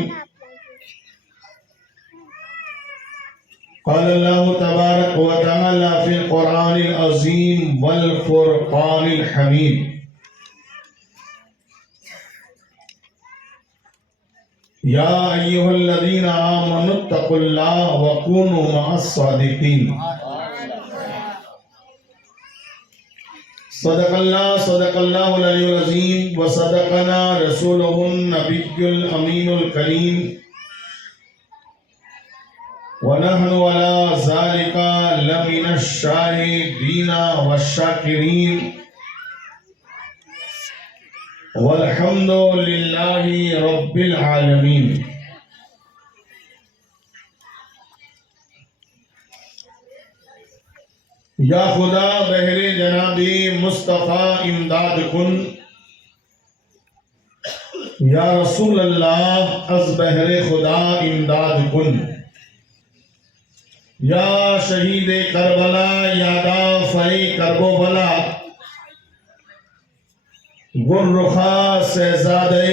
قال اللہ تبارک و تعالی فی القرآن العظیم والفرقان الحمید۔ یا ایھا الذین آمنوا اتقوا اللہ وکونوا مع الصادقین۔ صدق اللہ العلی العظیم وصدقنا رسولہ النبی الامین الکریم ونحن علی ذلک لمن الشاہدین والشاکرین والحمد للہ رب العالمین۔ یا خدا بہر جناب مصطفیٰ امداد کن، یا رسول اللہ از بہر خدا امداد کن، یا شہید کربلا یا دافع کرب و بلا، گل رخا شہزادہ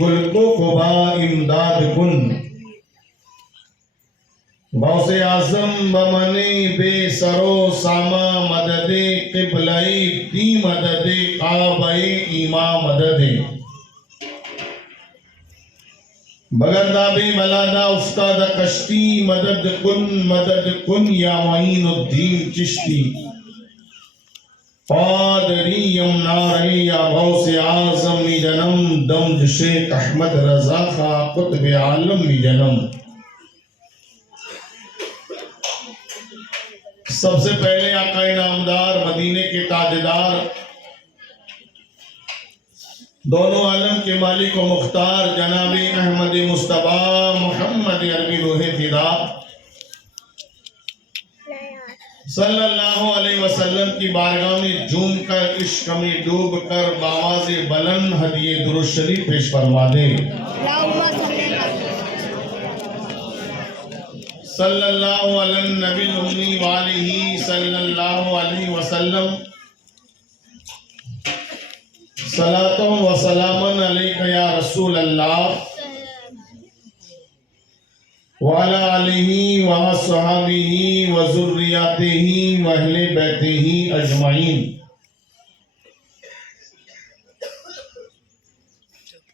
گل کو قبا امداد کن، غوث اعظم بمنی بے سرو ساما مدد قبلئی دی مدد کعبہ ایما مدد بگردابی ملانا استاد کشتی مدد کن یا معین الدین چشتی پادری یمناری یا غوث اعظم می جنم دمج شیخ احمد رضا خا قطب عالم می جنم۔ سب سے پہلے آقا نامدار مدینے کے تاجدار دونوں عالم کے مالک و مختار جناب احمد مصطفیٰ محمد عربی روح فدا صلی اللہ علیہ وسلم کی بارگاہ میں جھوم کر عشق میں ڈوب کر بآواز بلند ہدیے درود شریف پیش فرما دے۔ صلی اللہ علی النبی الأمی وآلہ صلی اللہ علیہ وسلم صلاۃ و سلام علیک یا رسول اللہ وعلی آلہ واصحابہ وذریاتہ واہل بیتہ اجمعین۔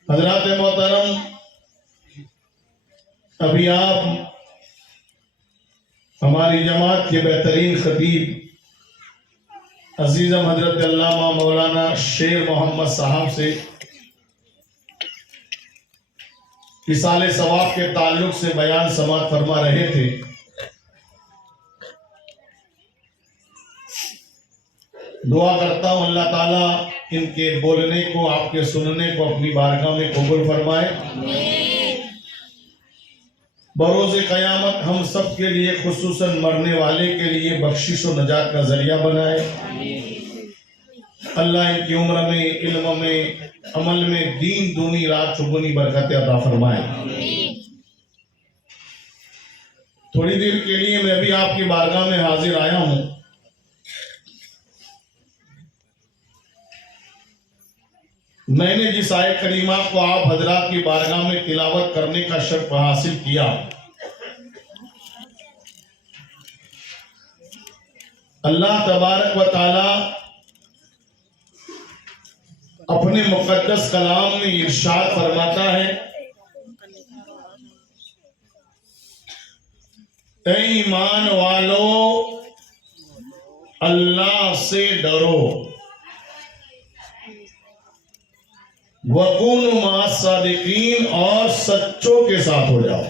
حضرات محترم، ابھی آپ ہماری جماعت کے بہترین خطیب عزیزم حضرت علامہ مولانا شیر محمد صاحب سے اصال ثواب کے تعلق سے بیان سماعت فرما رہے تھے۔ دعا کرتا ہوں اللہ تعالیٰ ان کے بولنے کو، آپ کے سننے کو اپنی بارگاہ میں قبول فرمائے۔ بروز قیامت ہم سب کے لیے، خصوصاً مرنے والے کے لیے بخشش و نجات کا ذریعہ بنائے۔ اللہ ان کی عمر میں، علم میں، عمل میں دین دونی رات چگنی برکت عطا فرمائے۔ थोड़ी देर के लिए मैं भी आपकी बारगाह में हाजिर आया हूं। मैंने जिस आयत करीमा को आप हजरात की बारगाह में तिलावत करने का शर्फ हासिल किया, अल्लाह तबारक व ताला अपने मुकद्दस कलाम में इरशाद फरमाता है, ऐ ईमान वालों अल्लाह से डरो, वकुन मा सादिकीन, और सच्चों के साथ हो जाओ।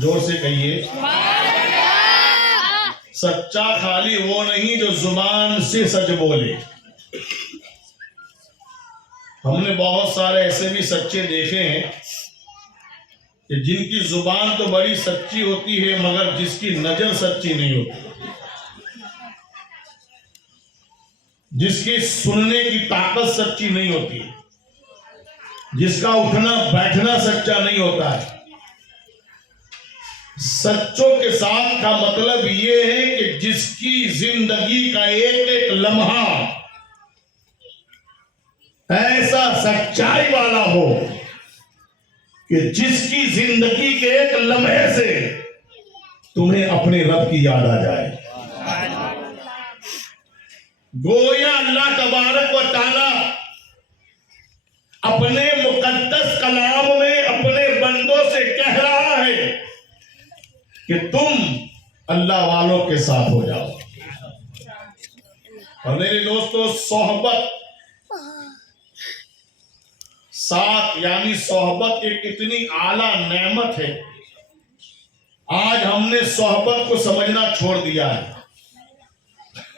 जोर से कहिए, सच्चा खाली वो नहीं जो जुबान से सच बोले। हमने बहुत सारे ऐसे भी सच्चे देखे हैं कि जिनकी जुबान तो बड़ी सच्ची होती है मगर जिसकी नजर सच्ची नहीं होती, जिसकी सुनने की ताकत सच्ची नहीं होती, जिसका उठना बैठना सच्चा नहीं होता है। सच्चों के साथ का मतलब ये है कि जिसकी जिंदगी का एक एक लम्हा ऐसा सच्चाई वाला हो कि जिसकी जिंदगी के एक लम्हे से तुम्हें अपने रब की याद आ जाए। गोया अल्लाह तबारक व ताला अपने मुकद्दस कलाम में अपने बंदों से कह रहा है कि तुम अल्लाह वालों के साथ हो जाओ। और मेरे दोस्तों, सोहबत साथ यानी सोहबत एक इतनी आला नेमत है, आज हमने सोहबत को समझना छोड़ दिया है।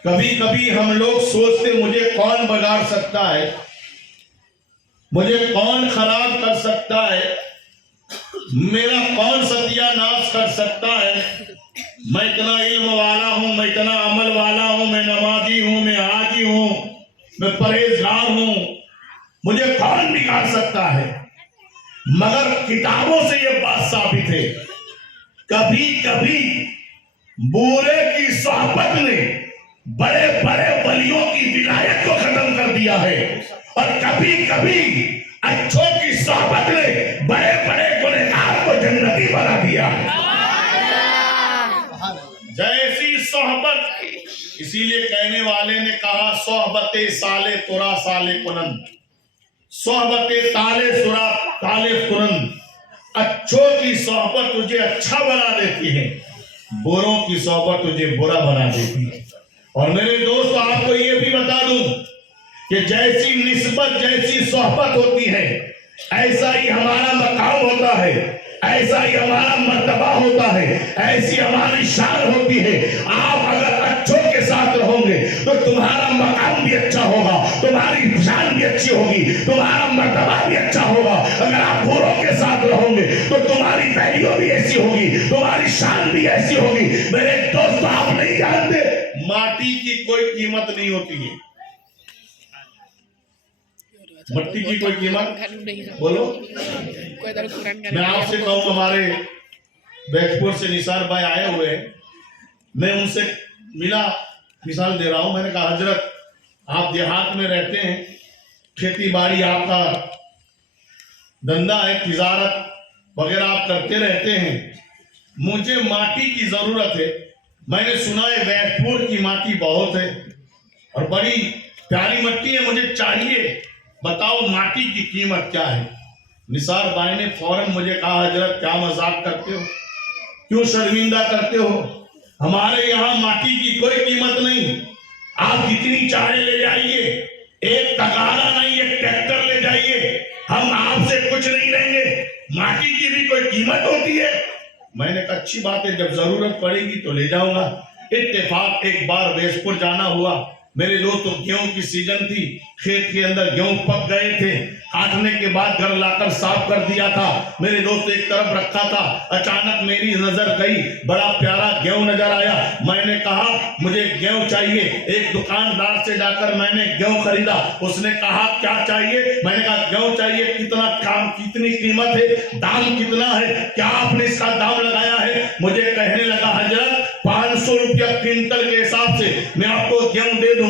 कभी कभी हम लोग सोचते मुझे कौन बिगाड़ सकता है, मुझे कौन खराब कर सकता है, मेरा कौन सत्यानाश कर सकता है, मैं इतना इल्म वाला हूं, मैं इतना अमल वाला हूं, मैं नमाजी हूं, मैं हाजी हूं, मैं परहेजगार हूं, मुझे कौन बिगाड़ सकता है। मगर किताबों से यह बात साबित है, कभी कभी बुरे की सोहबत ने बड़े बड़े वलियों की विलायत को खत्म कर दिया है, और कभी कभी अच्छों की सोहबत ने बड़े बड़े गुनहगार को जन्नती बना दिया है। जैसी सोहबत, इसीलिए कहने वाले ने कहा, सोहबते साले तुरा साले कुनन, सोहबते ताले सुरा ताले कुनन। अच्छों की सोहबत तुझे अच्छा बना देती है, बुरों की सोहबत तुझे बुरा बना देती है। और मेरे दोस्त, आपको ये भी बता दूं कि जैसी निस्बत, जैसी सोहबत होती है, ऐसा ही हमारा मकाम होता है, ऐसा ही हमारा मर्तबा होता है, ऐसी हमारी शान होती है। आप अगर अच्छों के साथ रहोगे तो तुम्हारा मकाम भी अच्छा होगा, तुम्हारी शान भी अच्छी होगी, तुम्हारा मर्तबा भी अच्छा होगा। अगर आप बुरों के साथ रहोगे तो तुम्हारी वैल्यू भी ऐसी होगी, तुम्हारी शान भी ऐसी होगी। मेरे दोस्त, आप नहीं जानते, माटी की कोई कीमत नहीं होती है। मट्टी की कोई कीमत, बोलो। मैं आपसे कहूँ, हमारे बैजपुर से निसार भाई आए हुए हैं, मैं उनसे मिला, मिसाल दे रहा हूं। मैंने कहा, हजरत आप देहात में रहते हैं, खेती बाड़ी आपका धंधा है, तिजारत वगैरह आप करते रहते हैं, मुझे माटी की जरूरत है। मैंने सुना है बैजपुर की माटी बहुत है और बड़ी प्यारी मट्टी है, मुझे चाहिए, बताओ माटी की कीमत क्या है। निसार भाई ने फौरन मुझे कहा, हजरत क्या मजाक करते हो, क्यों शर्मिंदा करते हो, हमारे यहाँ माटी की कोई कीमत नहीं, आप जितनी चाहे ले जाइए, एक तगारा नहीं, एक ट्रैक्टर ले जाइए, हम आपसे कुछ नहीं लेंगे, माटी की भी कोई कीमत होती है। मैंने कहा, अच्छी बात है, जब जरूरत पड़ेगी तो ले जाऊंगा। इत्तेफाक एक बार बैजपुर जाना हुआ, मेरे दोस्तों गेहूं की सीजन थी, खेत के अंदर गेहूं पक गए थे, काटने के बाद घर लाकर साफ कर दिया था, मेरे दोस्त एक तरफ रखा था। अचानक मेरी नजर गई, बड़ा प्यारा गेहूं नजर आया, मैंने कहा मुझे गेहूं चाहिए। एक दुकानदार से जाकर मैंने गेहूं खरीदा, उसने कहा क्या चाहिए, मैंने कहा गेहूं चाहिए, कितना काम, कितनी कीमत है, दाम कितना है, क्या आपने इसका दाम लगाया?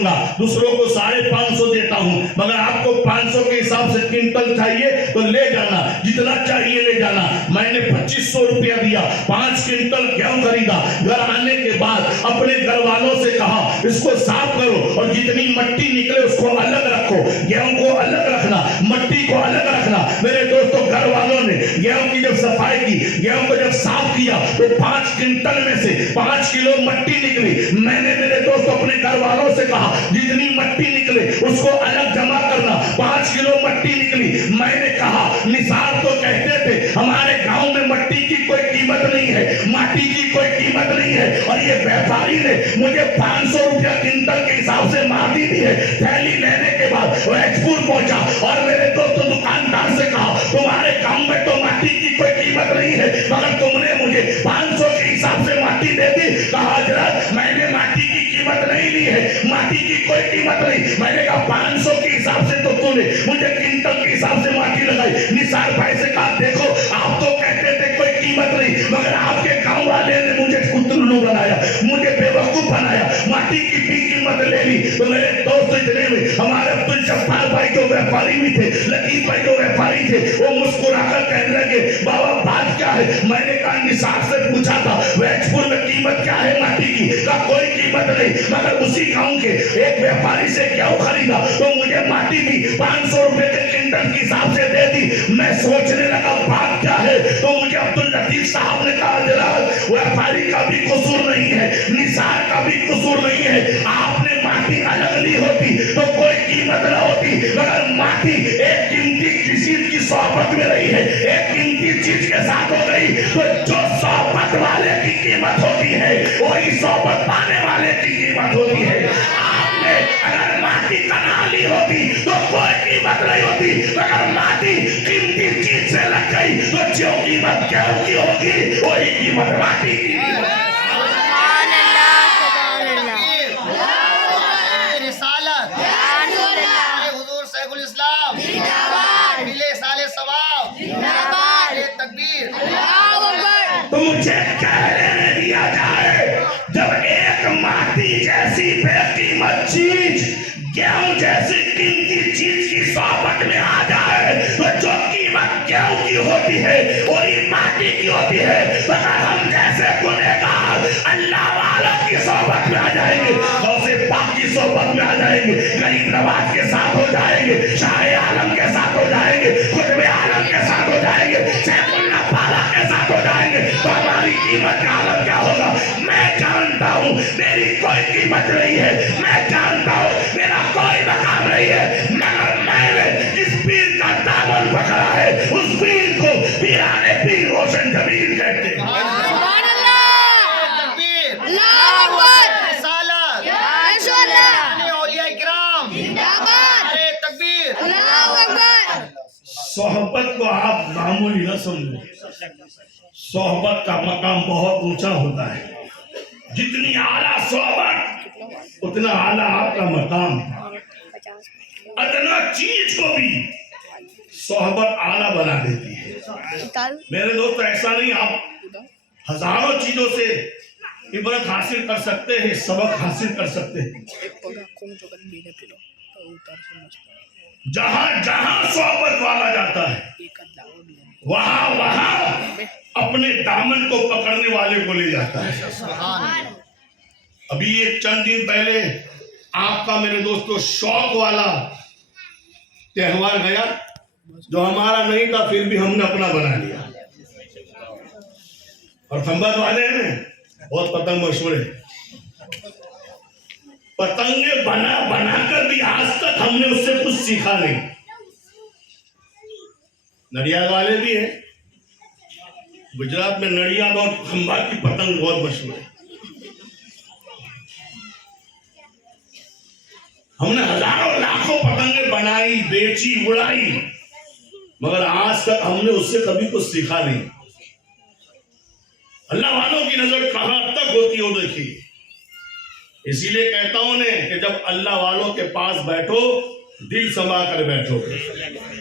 करूंगा, दूसरों को 550 देता हूं, मगर आपको 500 के हिसाब से क्विंटल चाहिए तो ले जाना, जितना चाहिए ले जाना। मैंने 2500 रुपया दिया, 5 क्विंटल गेहूं खरीदा। घर आने के बाद अपने घर वालों से कहा इसको साफ करो और जितनी मट्टी निकले उसको अलग रखो, गेहूं को अलग रखना, मट्टी को अलग रखना। मेरे दोस्तों, घर वालों ने गेहूं की जब सफाई की, गेहूं को जब साफ किया तो 5 क्विंटल में से 5 किलो मट्टी निकली। मैंने मेरे दोस्तों अपने घर वालों से कहा जितनी मट्टी निकले उसको अलग जमा करना, 5 किलो मट्टी निकली। मैंने कहा निसार तो कहते थे हमारे गांव में मट्टी की कोई कीमत नहीं है, माटी की कोई कीमत नहीं है, और ये व्यापारी ने मुझे 500 रुपया क्विंटल के हिसाब से माटी दी है। थैली लेने के बाद वैजपुर पहुंचा और मेरे दोस्तों दुकानदार से कहा तुम्हारे गांव में तो माटी की कोई कीमत नहीं है, मगर तुमने मुझे 500 के हिसाब से माटी दे दी। कहा हजरत मैंने माटी की कीमत नहीं ली है, माटी की कोई कीमत नहीं। मैंने कहा 500 के हिसाब से तो तूने मुझे क्विंटल के हिसाब से माटी लगाई। निसार भाई से कहा देखो आप तो कहते थे कोई कीमत नहीं, मगर आपके गांव वाले ने मुझे कुतुल्लू बनाया, मुझे बेवकूफ बनाया, माटी की भी कीमत ले ली। तो मेरे दोस्त इतने में हमारे अब्दुल जब्बार भाई जो व्यापारी भी थे, लतीफ भाई जो व्यापारी थे, वो मुस्कुराकर कहने लगे बाबा बात क्या है। मैंने कहा निसार से पूछा था वैजपुर में कीमत क्या है माटी की, का कोई कीमत नहीं, मगर उसी गांव के एक व्यापारी से क्या खरीदा तो मुझे माटी भी 500 रुपए के क्विंटल के हिसाब से दे दी। मैं सोचने लगा बात क्या है, तो मुझे अब्दुल लतीफ साहब ने कहा जनाब व्यापारी का भी कसूर नहीं है, निसार का भी कसूर नहीं है, आपने माटी अलग ली होती तो कोई कीमत न होती, मगर माटी एक कीमती चीज की सोहबत में रही है, एक कीमती चीज के साथ हो गई, तो जो सोहबत वाले की कीमत होती है वही सोहबत पाने वाले की कीमत होती है। आपने अगर माटी कना ली होती तो कोई कीमत नहीं होती, मगर माटी कीमती चीज से लग गई तो जो कीमत गेहूं की होगी वही कीमत माटी की। तो मुझे कहने दिया जाए जब एक माटी जैसी बेकीमत चीज गेहूं जैसी कीमती चीज की सोहबत में आ जाए तो जो कीमत गेहूं की होती है वही माटी की होती है। मगर हम जैसे गुनहगार अल्लाह वालों की सोहबत में आ जाएंगे, गौसे पाक की सोहबत में आ जाएंगे, गरीब नवाज के साथ हो जाएंगे, शाह आलम के साथ हो जाएंगे, कुतुब आलम के साथ हो जाएंगे, सैफुल्लाह पाला के साथ हो जाएंगे, तो हमारी कीमत का आलम क्या होगा। मैं जानता हूँ मेरी कोई कीमत नहीं है, मैं जानता हूँ मेरा कोई मकाम नहीं है, मगर मैंने जिस पीर का दामन पकड़ा है उस पीर को पीराने पीर रोशन जमीन कहते हैं। सोहबत को आप मामूली न समझो, सोहबत का मकाम बहुत ऊंचा होता है। जितनी आला सोहबत उतना आला आपका मकाम। अदना चीज को भी सोहबत आला बना देती है। मेरे दोस्त ऐसा नहीं, आप हजारों चीजों से इबरत हासिल कर सकते हैं, सबक हासिल कर सकते हैं। जहां जहां सोहबत वाला जाता है वहां वहां अपने दामन को पकड़ने वाले को ले जाता है। अभी एक चंद दिन पहले आपका मेरे दोस्तों शौक वाला त्योहार गया जो हमारा नहीं था, फिर भी हमने अपना बना लिया। और खंबत वाले हैं ना बहुत पतंग मशहूर है, पतंगे बना बनाकर भी आज तक हमने उससे कुछ सीखा नहीं। नडियाद वाले भी हैं, गुजरात में नडियाद और खंबा की पतंग बहुत मशहूर है। हमने हजारों लाखों पतंगे बनाई, बेची, उड़ाई, मगर आज तक हमने उससे कभी कुछ सीखा नहीं। अल्लाह वालों की नजर कहां तक होती हो देखिए। इसीलिए कहता हूं ने कि जब अल्लाह वालों के पास बैठो दिल संभाल कर बैठो,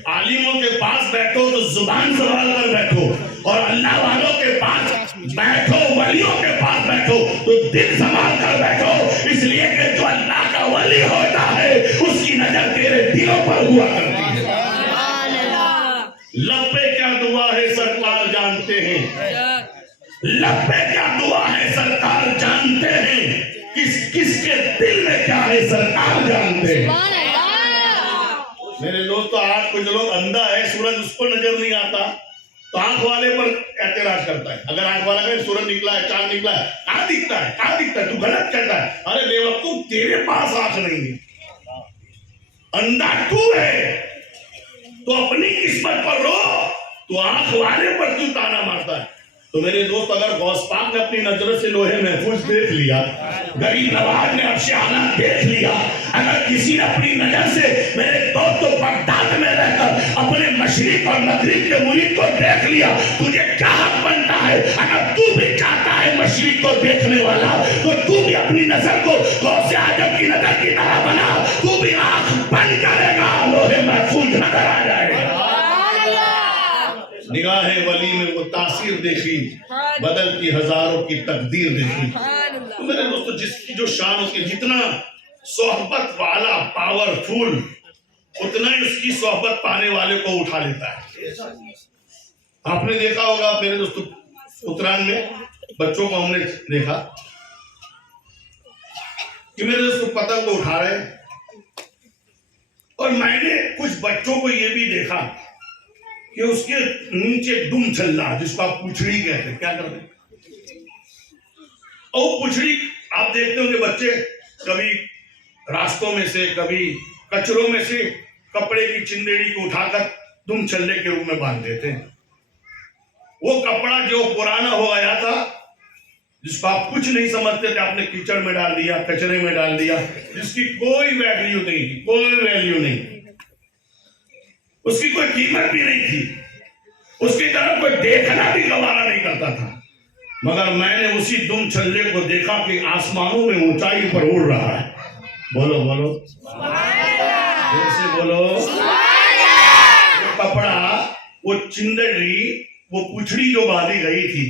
आलिमों के पास बैठो तो जुबान संभाल कर बैठो, और अल्लाह वालों के पास बैठो, वलियों के पास बैठो तो दिल संभाल कर बैठो। इसलिए कि जो अल्लाह का वली वली होता है उसकी नजर तेरे दिलों पर हुआ करती है। लब पे क्या दुआ है सरकार जानते हैं, लब पे क्या दुआ है सरकार जानते हैं, किसके दिल में क्या है सरकार जानते हैं। मेरे दोस्तों, आज कुछ लोग अंधा है, सूरज उसको नजर नहीं आता तो आंख वाले पर एतराज करता है। अगर आंख वाला कहे सूरज निकला है, चांद निकला है, कहाँ दिखता है, कहाँ दिखता है, तू गलत कहता है। अरे बेवकूफ, तेरे पास आंख नहीं है, अंधा तू है, तो अपनी किस्मत पर रो, तो आंख वाले पर क्यों ताना मारता है। तो मेरे दोस्त, अगर गौस पाक ने अपनी नजर से लोहे महफूज देख लिया, गरीब नवाज ने अर्श आला देख लिया, अगर किसी ने अपनी नजर से मेरे दोस्तों बगदाद में रहकर अपने मशरिक और मगरिब के मुरीद को देख लिया, तुझे क्या हक बनता है। अगर तू भी चाहता है मशरिक को देखने वाला, तो तू भी अपनी नजर को गौसे आजम की नजर की तरह बना, तू भी आंख बंद करेगा, लोहे महफूज नजर आ जाएगा। निगाहे वली में वो तासीर देखी, बदल की हजारों की तकदीर देखी। तो मेरे दोस्तों, जिसकी जो शान होती है, जितना सोहबत वाला पावरफुल, उतना ही उसकी सोहबत पाने वाले को उठा लेता है। आपने देखा होगा मेरे दोस्तों, उत्तरायण में बच्चों को हमने देखा कि मेरे दोस्तों पतंग को उठा रहे, और मैंने कुछ बच्चों को ये भी देखा कि उसके नीचे दुम छल्ला, जिसको आप पुछड़ी कहते हैं, क्या करते हैं, और पुछड़ी आप देखते होंगे बच्चे कभी रास्तों में से, कभी कचरों में से कपड़े की चिंदेड़ी को उठाकर दुम छल्ले के रूप में बांध देते हैं। वो कपड़ा जो पुराना हो गया था, जिसको आप कुछ नहीं समझते थे, आपने कीचड़ में डाल दिया, कचरे में डाल दिया, जिसकी कोई वैल्यू नहीं थी, कोई वैल्यू नहीं, उसकी कोई कीमत भी नहीं थी, उसकी तरफ कोई देखना भी गवारा नहीं करता था। मगर मैंने उसी दुम छल्ले को देखा कि आसमानों में ऊंचाई पर उड़ रहा है। बोलो बोलो, जैसे बोलो। वो कपड़ा, वो चिंदड़ी, वो पुछड़ी जो बांधी गई थी,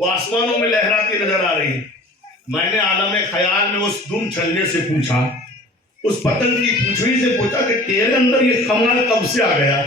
वो आसमानों में लहराती नजर आ रही। मैंने आलम ख्याल में उस दुम छल्ले से पूछा, उस पतंग की पुछड़ी से पूछा कि तेरे अंदर ये कमाल कब से आ गया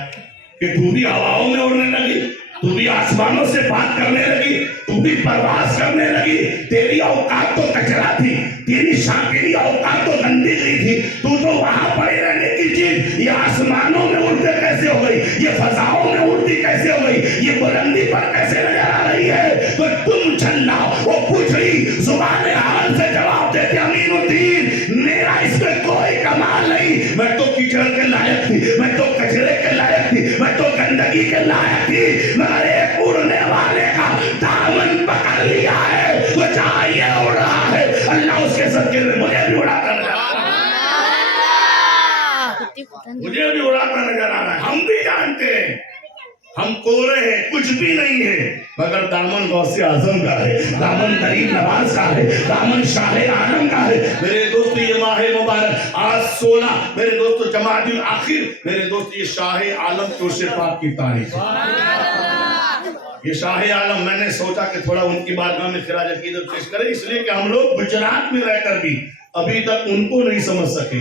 कि तू भी हवाओं में उड़ने लगी, तू भी आसमानों से बात करने लगी, तू भी परवास करने लगी। तेरी औकात तो कचरा थी, तेरी औकात तो गंदी गई थी, तू तो वहां पड़े रहने की चीज, ये आसमानों में उड़ते कैसे हो गई, ये फजाओं में उड़ती कैसे हो गई, ये बुलंदी पर कैसे नजर आ रही है। तो तुम छल्ला, वो पुछड़ी जुबान हाल से जवाब देते, अमीनुद्दीन, मेरा इसमें कोई कमाल नहीं, मैं तो कीचड़ के लायक थी, मैं तो कचरे के लायक थी, मैं तो गंदगी के लायक थी, मगर एक उड़ने वाले का दामन पकड़ लिया है, तो जहां ये उड़ रहा है, अल्लाह उसके सदके में मुझे भी उड़ाता नजर आ रहा है, मुझे भी उड़ाता नजर आ रहा है। हम भी जानते हैं हम कोरे हैं, कुछ भी नहीं है, मगर दामन गौसे आजम का है, दामन गरीब नवाज का है, दामन शाह आलम का है। मेरे दोस्त, ये माह मुबारक आज 16, मेरे दोस्तों जमाअतुल आखिर, मेरे दोस्त ये शाह आलम चोशे पाक की तारीख है। ये शाह आलम, मैंने सोचा कि थोड़ा उनकी बारगाह में खिराज अकीदत पेश करें, इसलिए कि हम लोग गुजरात में रहकर भी अभी तक उनको नहीं समझ सके,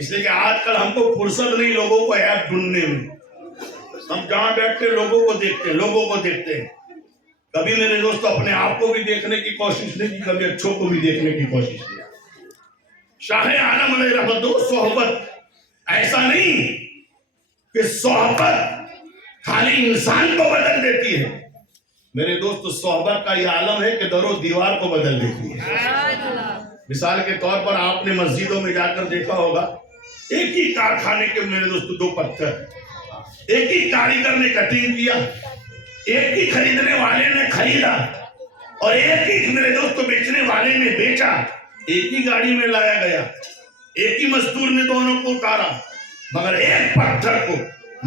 इसलिए कि आजकल हमको फुर्सत नहीं लोगों को ऐप ढूंढने में। हम जहां बैठते लोगों को देखते हैं, कभी मेरे दोस्तों अपने आप को भी देखने की कोशिश नहीं की, कभी अच्छों को भी देखने की कोशिश की। शाह आलम अलैहि सोहबत ऐसा नहीं कि सोहबत खाली इंसान को बदल देती है, मेरे दोस्त सोहबत का ये आलम है कि दरो दीवार को बदल देती है। मिसाल के तौर पर आपने मस्जिदों में जाकर देखा होगा, एक ही कारखाने के मेरे दोस्तों 2 पत्थर, एक ही कारीगर ने कटिंग किया, एक ही खरीदने वाले ने खरीदा, और एक ही मेरे दोस्तों बेचने वाले ने बेचा, एक ही गाड़ी में लाया गया, एक ही मजदूर ने दोनों को उतारा, मगर एक पत्थर को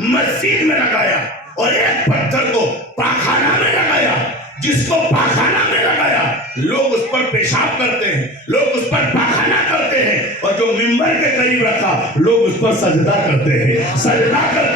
मस्जिद में लगाया और एक पत्थर को पाखाना में लगाया। जिसको पाखाना में लगाया लोग उस पर पेशाब करते हैं, लोग उस पर पाखाना करते हैं, और जो मिंबर के करीब रखा लोग उस पर सजदा करते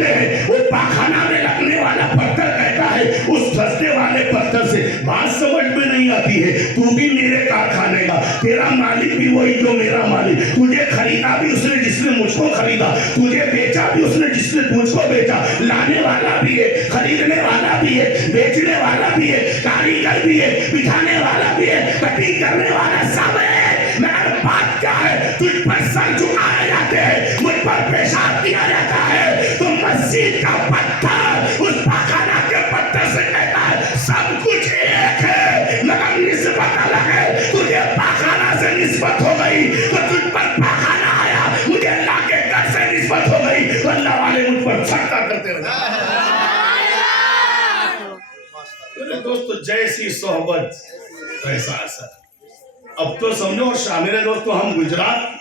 हैं। वो पाखाना में लगने वाला पत्थर कहता है उस धंसने वाले पत्थर से बात समझ में नहीं आती है। तू भी मेरे कारखाने का, तेरा मालिक भी वही जो मेरा मालिक, तुझे खरीदा भी उसने जिसने मुझको खरीदा, तुझे बेचा भी उसने जिसने मुझको बेचा, लाने वाला भी है, खरीदने वाला भी है, बेचने वाला भी है, कारीगर भी है, बिठाने वाला भी है, कटिंग करने वाला सब है। मगर बात क्या है, तुझ पर सर झुकाए जाते हैं, मुझ पर पेशाब किया जाता है, तो मस्जिद का पत्थर उस पाखाना के पत्थर से कहता है सब कुछ एक है, मगर निस्बत अलग है। तुझे पाखाना से निस्बत हो गई तो तुझ पर पाखाना आया, मुझे अल्लाह के घर से निस्बत हो गई तो अल्लाह वाले मुझ पर सख्ता करते रहे। दोस्तों जैसी सोहबत वैसा असर। अब तो समझो मेरे दोस्तों, हम गुजरात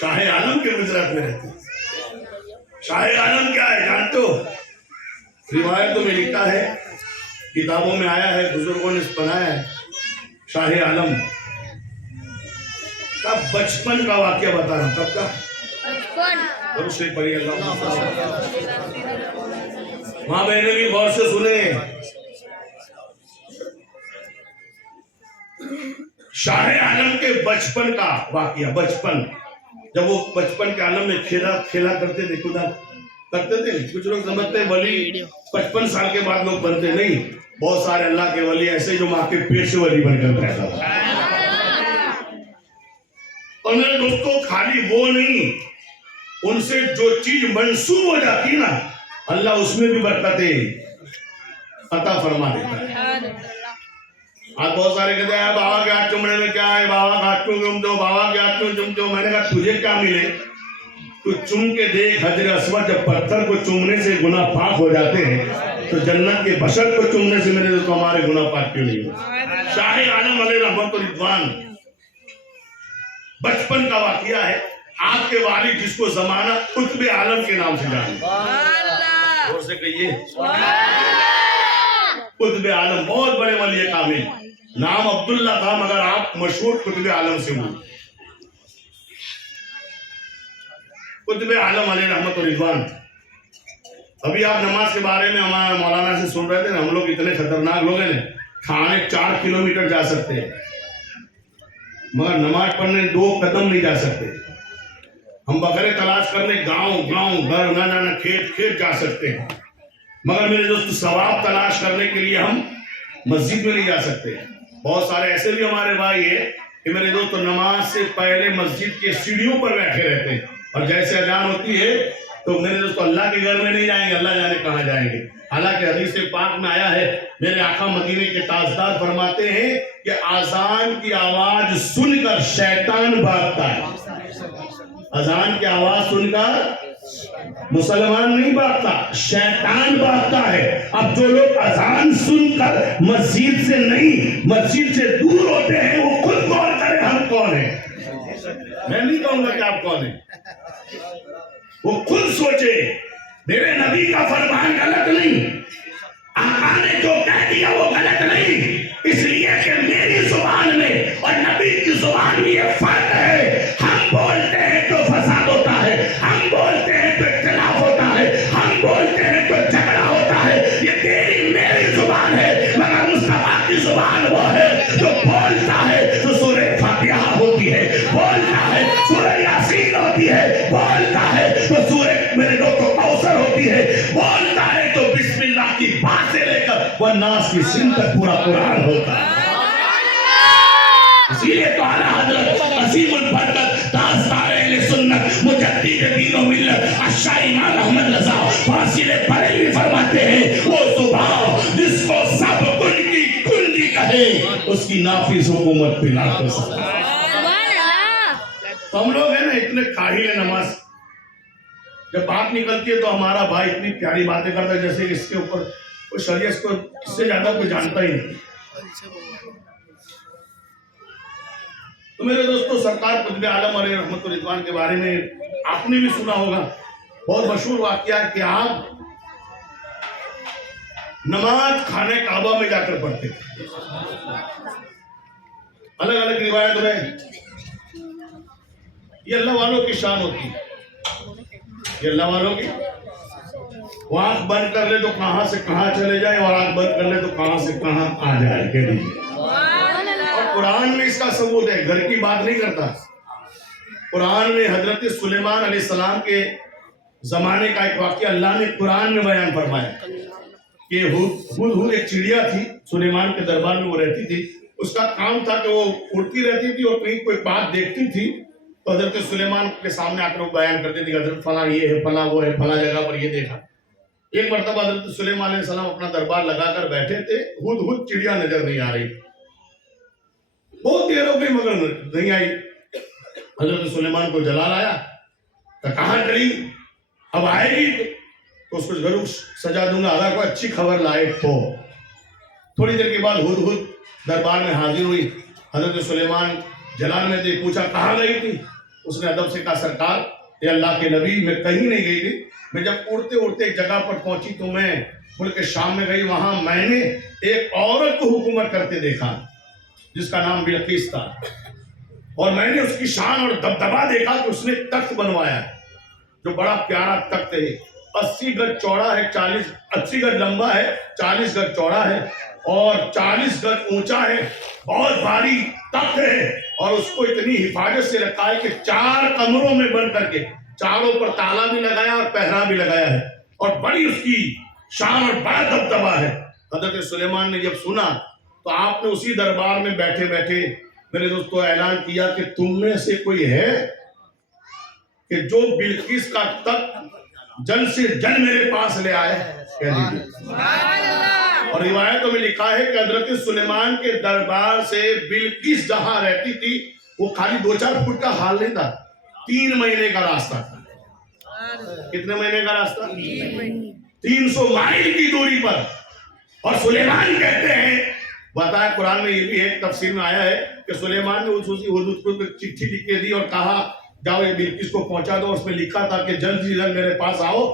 शाह आलम के गुजरात में रहते हैं। शाह आलम क्या है जानते हो? रिवायतों में लिखा है, किताबों में आया है, बुजुर्गों ने बनाया है। शाह आलम का बचपन का वाक्य बता रहा हूं। कब का? बचपन। से पढ़िए अल्लाह। माँ बहने भी गौर से सुने। शाह आलम के बचपन का वाकया। बचपन, जब वो बचपन के आलम में खेला करते थे, खुदा करते थे। कुछ लोग समझते हैं वली 55 साल के बाद लोग बनते, नहीं। बहुत सारे अल्लाह के वली ऐसे जो माँ के पेट से वली बनकर पैदा हुआ। और मेरे दोस्तों खाली वो नहीं, उनसे जो चीज मंसूब हो जाती ना, अल्लाह उसमें भी बरकतें अता फरमा देता है। आज बहुत सारे कहते हैं बाबा के हाथ चूमने में क्या है, बाबा के हाथ क्यों चूम दो, बाबा के हाथ क्यों चूम दो। मैंने कहा तुझे क्या मिले, तू चूम के देख। हजर अस्वद जब पत्थर को चूमने से गुनाह पाक हो जाते हैं, तो जन्नत के बशर को चूमने से मेरे दोस्तों हमारे गुनाह पाक क्यों नहीं हो? शाह आलम अलैहि रहमत व रिदवान बचपन का वाकया है। आपके वालिद जिसको जमाना कुतुब आलम के नाम से जाने, जोर से कहिए कुतुब आलम। बहुत बड़े वली कामिल, नाम अब्दुल्ला था, मगर आप मशहूर कुतुब आलम से हुए। कुतुब आलम अलैहि रहमत व रिदवान। अभी आप नमाज के बारे में हमारे मौलाना से सुन रहे थे ना, हम लोग इतने खतरनाक लोग हैं, खाने 4 किलोमीटर जा सकते हैं, मगर नमाज पढ़ने 2 कदम नहीं जा सकते। हम बकरे तलाश करने गांव घर ना खेत जा सकते हैं, मगर मेरे दोस्त सवाब तलाश करने के लिए हम मस्जिद में नहीं जा सकते। बहुत सारे ऐसे भी हमारे भाई है कि मेरे दोस्त नमाज से पहले मस्जिद के सीढ़ियों पर बैठे रहते हैं, और जैसे अजान होती है तो मेरे दोस्तों अल्लाह के घर में नहीं जाएंगे, अल्लाह जाने कहाँ जाएंगे। हालांकि हदीस पाक में आया है, मेरे आका मदीने के ताजदार फरमाते हैं कि आजान की आवाज सुनकर शैतान भागता है। अजान की आवाज सुनकर मुसलमान नहीं भागता, शैतान भागता है। अब जो लोग अजान सुनकर मस्जिद से नहीं, मस्जिद से दूर होते हैं, वो खुद गौर करें हम कौन है। मैं नहीं कहूंगा कि आप कौन है, वो खुद सोचे। मेरे नबी का फरमान गलत नहीं, आका ने जो कह दिया वो गलत नहीं, इसलिए कि मेरी जुबान में और नबी की जुबान में ये फर्क है। हम बोलते हैं तो फसाद होता है, हम बोलते हैं तो इख्तिलाफ होता है, हम बोलते हैं तो झगड़ा होता है। ये तेरी मेरी जुबान है, मगर मुस्तफा की जुबान वो है जो बोलता है तो सूरह फातिहा होती है, बोलता है सूरह यासीन होती है, बोलता है तो सूरह मेरे दोस्तों कौसर होती है, बोलता है तो बिस्मिल्लाह की बात से लेकर वह नास की सिन तक पूरा कुरान होता है। इसीलिए तो आला हजरत असीमुल बरकत ताजदार अहले सुन्नत मुजद्दिद दीन व मिल्लत अशाह इमाम अहमद रजा फासिल बरेलवी फरमाते हैं, वो सुबह जिसको सब कुल की कुंडी कहे, उसकी नाफिज हुकूमत पे लाखों सलाम। तो हम लोग है ना इतने काहिल है नमाज, जब बात निकलती है तो हमारा भाई इतनी प्यारी बातें करता है जैसे इसके ऊपर कोई शरीयत को इससे ज्यादा कोई जानता ही नहीं। तो मेरे दोस्तों सरकार कुतुब आलम अलैहि रहमत व रिदवान के बारे में आपने भी सुना होगा, बहुत मशहूर वाकया है कि आप नमाज खाने काबा में जाकर पढ़ते। अलग अलग रिवायत में ये अल्लाह वालों की शान होती है, ये अल्लाह वालों की وہ آنکھ بند کر لے تو کہاں سے کہاں چلے جائے اور آنکھ بند کر لے تو کہاں سے کہاں آ جائے. کہہ دیجیے. اور قرآن میں اس کا ثبوت ہے, گھر کی بات نہیں کرتا. قرآن میں حضرت سلیمان علیہ السلام کے زمانے کا ایک واقعہ اللہ نے قرآن میں بیان فرمایا کہ ہدہد ایک چڑیا تھی, سلیمان کے دربار میں وہ رہتی تھی. اس کا کام تھا کہ وہ اڑتی رہتی تھی اور کہیں کوئی بات دیکھتی تھی تو حضرت سلیمان کے سامنے آ کر وہ بیان کرتے تھے کہ حضرت فلاں یہ ہے, فلاں وہ ہے, فلاں جگہ پر یہ دیکھا. ایک مرتبہ حضرت سلیمان علیہ السلام اپنا دربار لگا کر بیٹھے تھے, ہدہد چڑیا نظر نہیں آ رہی, بہت دیر ہو گئی مگر نہیں آئی. حضرت سلیمان کو جلال آیا تو کہاں گئی, اب آئے گی تو اس کو ضرور سجا دوں گا, اگر کوئی اچھی خبر لائے تو. تھوڑی دیر کے بعد ہدہد دربار میں حاضر ہوئی. حضرت سلیمان جلال میں تھے, پوچھا کہاں گئی تھی. اس نے ادب سے کہا سرکار اے اللہ کے نبی میں کہیں نہیں گئی تھی, میں جب اڑتے اڑتے ایک جگہ پر پہنچی تو میں ملک شام میں گئی, وہاں میں نے ایک عورت کو حکومت کرتے دیکھا جس کا نام بلقیس تھا, اور میں نے اس کی شان اور دبدبا دیکھا کہ اس نے تخت بنوایا جو بڑا پیارا تخت ہے, 80 گز چوڑا ہے, 80 گز لمبا ہے, 40 گز چوڑا ہے اور 40 گز اونچا ہے, بہت بھاری تخت ہے. اور اس کو اتنی حفاظت سے رکھا ہے کہ 4 کمروں میں بند کر کے چاروں پر تالا بھی لگایا اور پہرا بھی لگایا ہے, اور بڑی اس کی شان اور بڑا دبدبا ہے. حضرت سلیمان نے جب سنا تو آپ نے اسی دربار میں بیٹھے بیٹھے میرے دوستوں اعلان کیا کہ تم میں سے کوئی ہے کہ جو بلقیس کا تخت جلد سے جلد میرے پاس لے آئے. کہہ دیجیے. اور روایتوں میں لکھا ہے کہ حضرت سلیمان کے دربار سے بلقیس جہاں رہتی تھی وہ خالی 2-4 فٹ کا حال نہیں تھا, 3 مہینے کا راستہ تھا. کتنے مہینے کا راستہ؟ 300 مائل کی دوری پر. اور سلیمان کہتے ہیں, بتایا قرآن میں یہ بھی ایک تفسیر میں آیا ہے کہ سلیمان نے ہدہد کو چٹھی لکھ کے دی اور کہا جاؤ یہ بلقیس کو پہنچا دو. اس میں لکھا تھا کہ جلد سے جلد میرے پاس آؤ,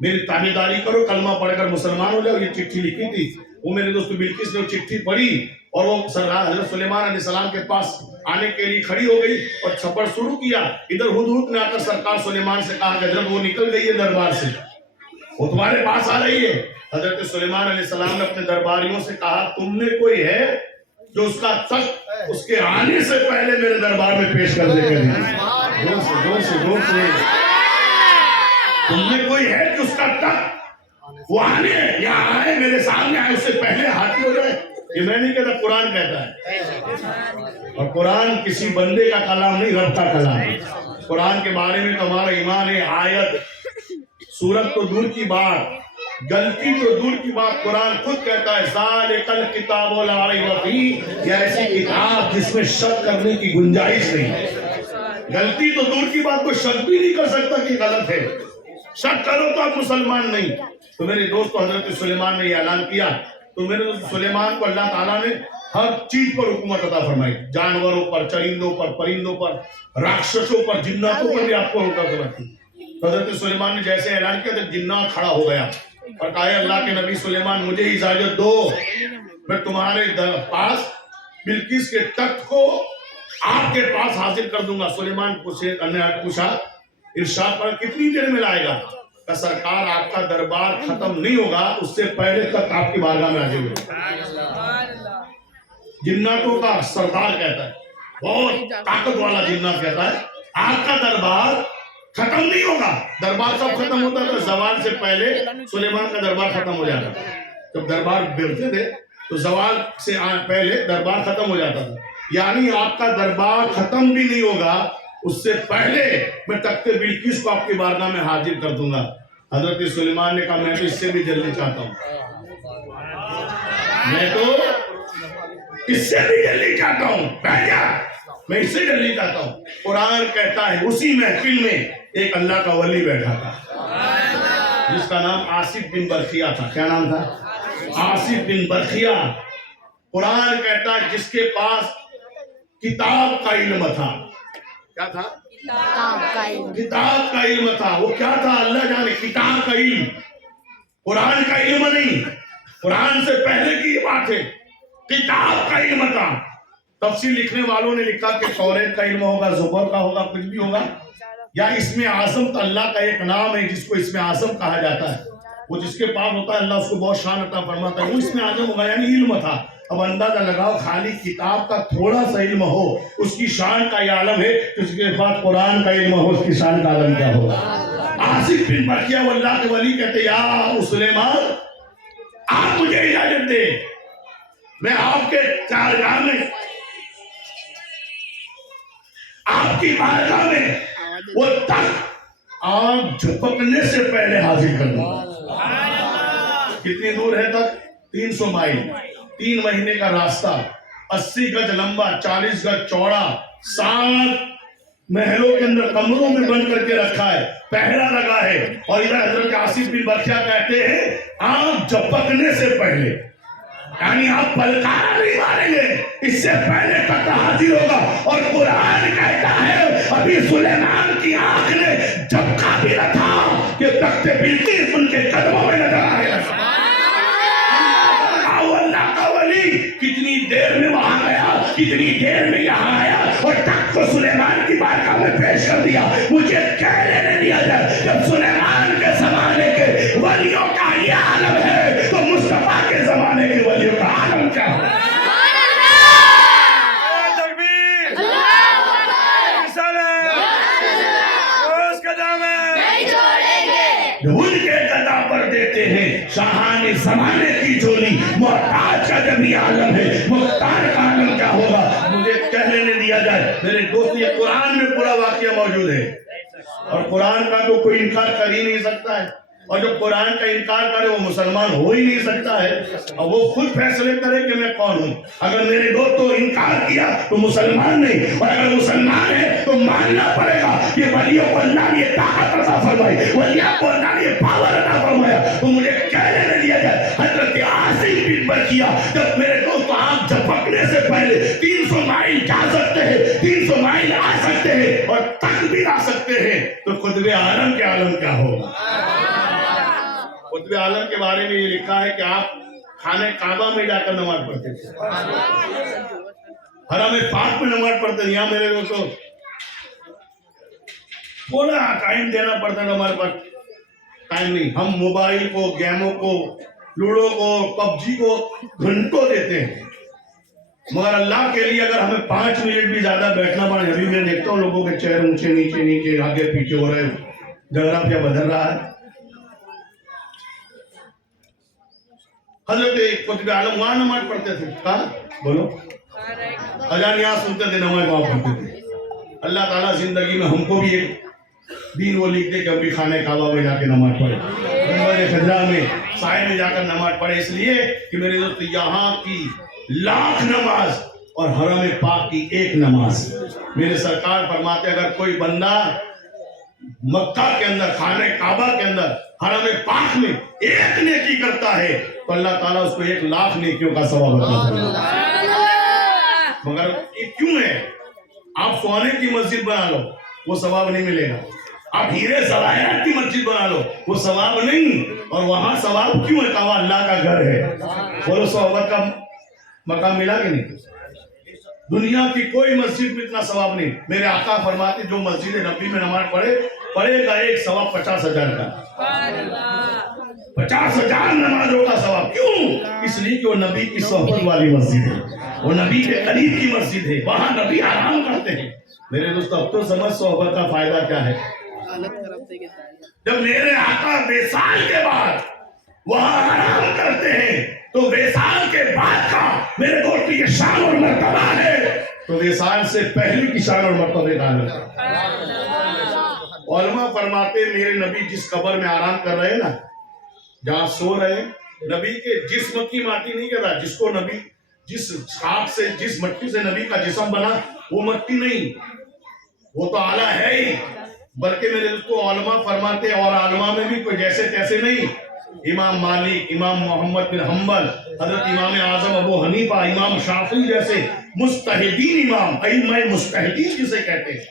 میری تابعداری کرو, کلمہ پڑھ کر مسلمان ہو جاؤ. یہ چٹھی لکھی تھی. وہ میرے دوست بلقیس نے وہ چٹھی پڑھی اور وہ حضرت سلیمان علیہ السلام کے پاس آنے کے لیے کھڑی ہو گئی اور چھپڑ شروع کیا. ادھر ہدہد نے آ کر سرکار سلیمان سے کہا کہ حضرت وہ نکل گئی ہے دربار سے, وہ تمہارے پاس آ رہی ہے. حضرت سلیمان علیہ السلام نے اپنے درباریوں سے کہا تم نے کوئی ہے جو اس کا تخت اس کے آنے سے پہلے میرے دربار میں پیش کر دے. زور سے تم میں کوئی ہے کہ اس کا تخت وہ آنے یا آئے میرے سامنے آئے اس سے پہلے حاضر ہو جائے. یہ میں نہیں کہتا, قرآن کہتا ہے. اور قرآن کسی بندے کا کلام نہیں, رب کا کلام ہے. قرآن کے بارے میں تو ہمارا ایمان ہے. آیت سورت تو دور کی بات, غلطی تو دور کی بات, قرآن خود کہتا ہے ذالک الکتاب لا ریب فیہ, یہ ایسی کتاب جس میں شک کرنے کی گنجائش نہیں ہے. غلطی تو دور کی بات, کوئی شک بھی نہیں کر سکتا کہ غلط ہے. شک کرو تو آپ مسلمان نہیں. تو میرے دوستو حضرت سلیمان نے یہ اعلان کیا تو میرے دوست سلیمان کو اللہ تعالیٰ نے ہر چیز پر حکومت عطا فرمائی, جانوروں پر, چرندوں پر, پرندوں پر, راکشسوں پر, جناتوں پر بھی آپ کو حکومت کی. حضرت سلیمان نے جیسے اعلان کیا تو جنات کھڑا ہو گیا اور کہا اللہ کے نبی سلیمان مجھے اجازت دو, میں تمہارے پاس بلقیس کے تخت کو آپ کے پاس حاضر کر دوں گا. سلیمان پوچھا ارشاد پر کتنی دیر میں لائے گا؟ کہ سرکار آپ کا دربار ختم نہیں ہوگا اس سے پہلے تک آپ کی بارگاہ میں حاضر ہوگا. جناتوں کا سردار کہتا ہے, بہت طاقت والا جنات کہتا ہے آپ کا دربار ختم نہیں ہوگا. دربار کب ختم ہوتا تھا؟ زوال سے پہلے سلیمان کا دربار ختم ہو جاتا تھا. جب دربار بیٹھتے تھے تو زوال سے پہلے دربار ختم ہو جاتا تھا. یعنی آپ کا دربار ختم بھی نہیں ہوگا اس سے پہلے میں تخت بلقیس کو آپ کی بارگاہ میں حاضر کر دوں گا. حضرت سلیمان نے کہا میں تو اس سے بھی جلدی چاہتا ہوں, میں تو اس سے بھی جلدی چاہتا ہوں. میں اس سے جلدی چاہتا ہوں. قرآن کہتا ہے اسی محفل میں ایک اللہ کا ولی بیٹھا تھا جس کا نام آصف بن برخیہ تھا. کیا نام تھا؟ آصف بن برخیہ. قرآن کہتا ہے جس کے پاس کتاب کا علم تھا. کیا تھا؟ کتاب کا علم تھا. وہ کیا تھا اللہ جانے. کتاب کا علم, قرآن کا علم نہیں. قرآن سے پہلے کی یہ بات ہے, کتاب کا علم تھا. تفسیر لکھنے والوں نے لکھا کہ توریت کا علم ہوگا, زبر کا ہوگا, کچھ بھی ہوگا, یا اسم اعظم تو اللہ کا ایک نام ہے جس کو اسم اعظم کہا جاتا ہے. وہ جس کے پاس ہوتا ہے اللہ اس کو بہت شان عطا فرماتا ہے. وہ اس میں عالم ہوگا یعنی علم تھا. اب اندازہ لگاؤ خالی کتاب کا تھوڑا سا علم ہو اس کی شان کا یہ عالم ہے, تو اس کے بعد قرآن کا علم ہو اس کی شان کا عالم کیا ہوگا. آصف بن برقیہ وہ اللہ کے ولی کہتے یا سلیمان آپ مجھے اجازت دے, میں آپ کے چارگاہ میں آپ کی بارگاہ میں وہ تخت آگ جھپکنے سے پہلے حاضر کر دوں. کتنی دور ہے تک؟ 300 مائل, 3 مہینے کا راستہ, 80 گز لمبا, 40 گز چوڑا, 7 محلوں کے اندر کمروں میں بند کر کے رکھا ہے, پہرا لگا ہے. اور ادھر حضرت آصف بن برقیہ کہتے ہیں آگ جھپکنے سے پہلے, یعنی آپ پلکارا نہیں ماریں گے, اس سے پہلے تک حاضر ہوگا. اور قرآن کہتا ہے ابھی سلیمان کی آنکھ نے جھپکا بھی نہ تھا کہ تخت بلقیس ان کے قدموں میں نظر آئے گا. اللہ کا ولی کتنی دیر میں وہاں گیا, کتنی دیر میں یہاں آیا اور تخت کو سلیمان کی بارگاہ میں پیش کر دیا. مجھے کہنے نہیں دیا جائے جب سلیمان کے زمانے کے ولیوں کا یہ عالم ہے تو مصطفیٰ کے زمانے کے ولیوں کا عالم کیا ہے. ان کے قضا پر دیتے ہیں شاہان زمانے کی جولی. محتاج کا جب یہ عالم ہے مختار کا عالم کیا ہوگا. مجھے کہنے نہیں دیا جائے میرے دوست, یہ قرآن میں پورا واقعہ موجود ہے اور قرآن کا تو کوئی انکار کر ہی نہیں سکتا ہے. اور جو قرآن کا انکار کرے وہ مسلمان ہو ہی نہیں سکتا ہے. اور وہ خود فیصلے کرے کہ میں کون ہوں. اگر میرے دوست تو انکار کیا تو مسلمان نہیں, اور اگر مسلمان ہے تو ماننا پڑے گا کہ ولیوں کو اللہ نے طاقت عطا فرمائی, ولیوں کو اللہ نے پاور عطا فرمایا. تو مجھے کہنے نہ دیا جائے حضرت آصف بن برقیہ جب میرے دوست آگ جھپکنے سے پہلے 300 مائل جا سکتے ہیں, 300 مائل آ سکتے ہیں اور تک بھی آ سکتے ہیں, تو قطب عالم کے عالم کیا ہوگا. قطب عالم کے بارے میں یہ لکھا ہے کہ آپ خانہ کعبہ میں جا کر نماز پڑھتے تھے, حرم پاک میں نماز پڑھتے تھے. یہاں میرے دوستوں تھوڑا ٹائم دینا پڑتا ہے, ہمارے پاس ٹائم نہیں. ہم موبائل کو, گیموں کو, لوڈو کو, پب جی کو گھنٹوں دیتے ہیں, مگر اللہ کے لیے اگر ہمیں 5 منٹ بھی زیادہ بیٹھنا پڑے. ابھی میں دیکھتا ہوں لوگوں کے چہرے اونچے نیچے نیچے آگے پیچھے ہو رہے, جغرافیہ بدل رہا ہے. حضرت قطب عالم وہاں نماز پڑھتے تھے. کہاں بولو, اذان یہاں سنتے تھے, نماز وہاں پڑھتے تھے. اللہ تعالیٰ زندگی میں ہم کو بھی ایک دین وہ لکھتے کہ ہم بھی خانہ کعبہ میں جا کے نماز پڑھیں, گنبد خضرا میں سائے میں جا کر نماز پڑھے. اس لیے کہ میرے دوست یہاں کی 1,00,000 نماز اور حرم پاک کی 1 نماز. میرے سرکار فرماتے اگر کوئی بندہ مکہ کے اندر, خانہ کعبہ کے اندر, حرم پاک میں 1 نیکی کرتا ہے تو اللہ تعالیٰ اس کو 1,00,000 نیکیوں کا ثواب عطا کرتا ہے. مگر یہ کیوں ہے؟ آپ سونے کی مسجد بنا لو وہ ثواب نہیں ملے گا, آپ ہیرے زواہرات کی مسجد بنا لو وہ ثواب نہیں. اور وہاں ثواب کیوں ہے؟ کہ وہاں اللہ کا گھر ہے. بولو صحبت کا مقام ملا کہ نہیں؟ دنیا کی کوئی مسجد میں اتنا ثواب نہیں. میرے آقا فرماتے جو مسجد نبی میں نماز پڑھے گا ایک ثواب 50,000 کا. 50,000 نمازوں کا ثواب. کیوں؟ اس لیے کہ وہ نبی کی صحبت والی مسجد ہے, وہ نبی کے قریب کی مسجد ہے, وہاں نبی آرام کرتے ہیں. میرے دوست اب تو سمجھ صحبت کا فائدہ کیا ہے. جب میرے آقا وصال کے بعد وہاں آرام کرتے ہیں تو وصال کے بعد کا میرے دوست یہ شان اور مرتبہ ہے, تو وصال سے پہلے کی شان اور مرتبہ کا ہے. علماء فرماتے میرے نبی جس قبر میں آرام کر رہے ہیں نا, جہاں سو رہے ہیں, نبی کے جسم کی مٹی نہیں کر رہا. جس کو نبی جس خاک سے, جس مٹی سے نبی کا جسم بنا وہ مٹی نہیں, وہ تو اعلیٰ ہے ہی. بلکہ میرے دوستو علماء فرماتے اور علماء میں بھی کوئی جیسے تیسے نہیں. امام مالک, امام محمد بن حنبل, حضرت امام اعظم ابو حنیفہ, امام شافعی جیسے مجتہدین امام, ائمہ مجتہدین جسے کہتے ہیں,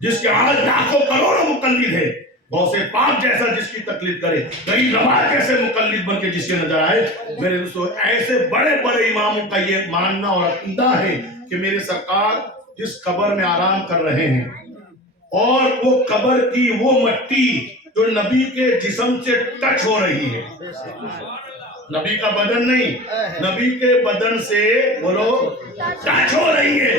جس کے آج لاکھوں کروڑوں مقلد ہے. غوث پاک جیسا جس کی تقلید کرے, غریب نواز جیسے مقلد بن کے جس کے نظر آئے. میرے دوستو ایسے بڑے بڑے اماموں کا یہ ماننا اور عقیدہ ہے کہ میرے سرکار جس قبر میں آرام کر رہے ہیں اور وہ قبر کی وہ مٹی जो नबी के जिस्म से टच हो रही है, नबी का बदन नहीं, नबी के बदन से बोलो टच हो रही है।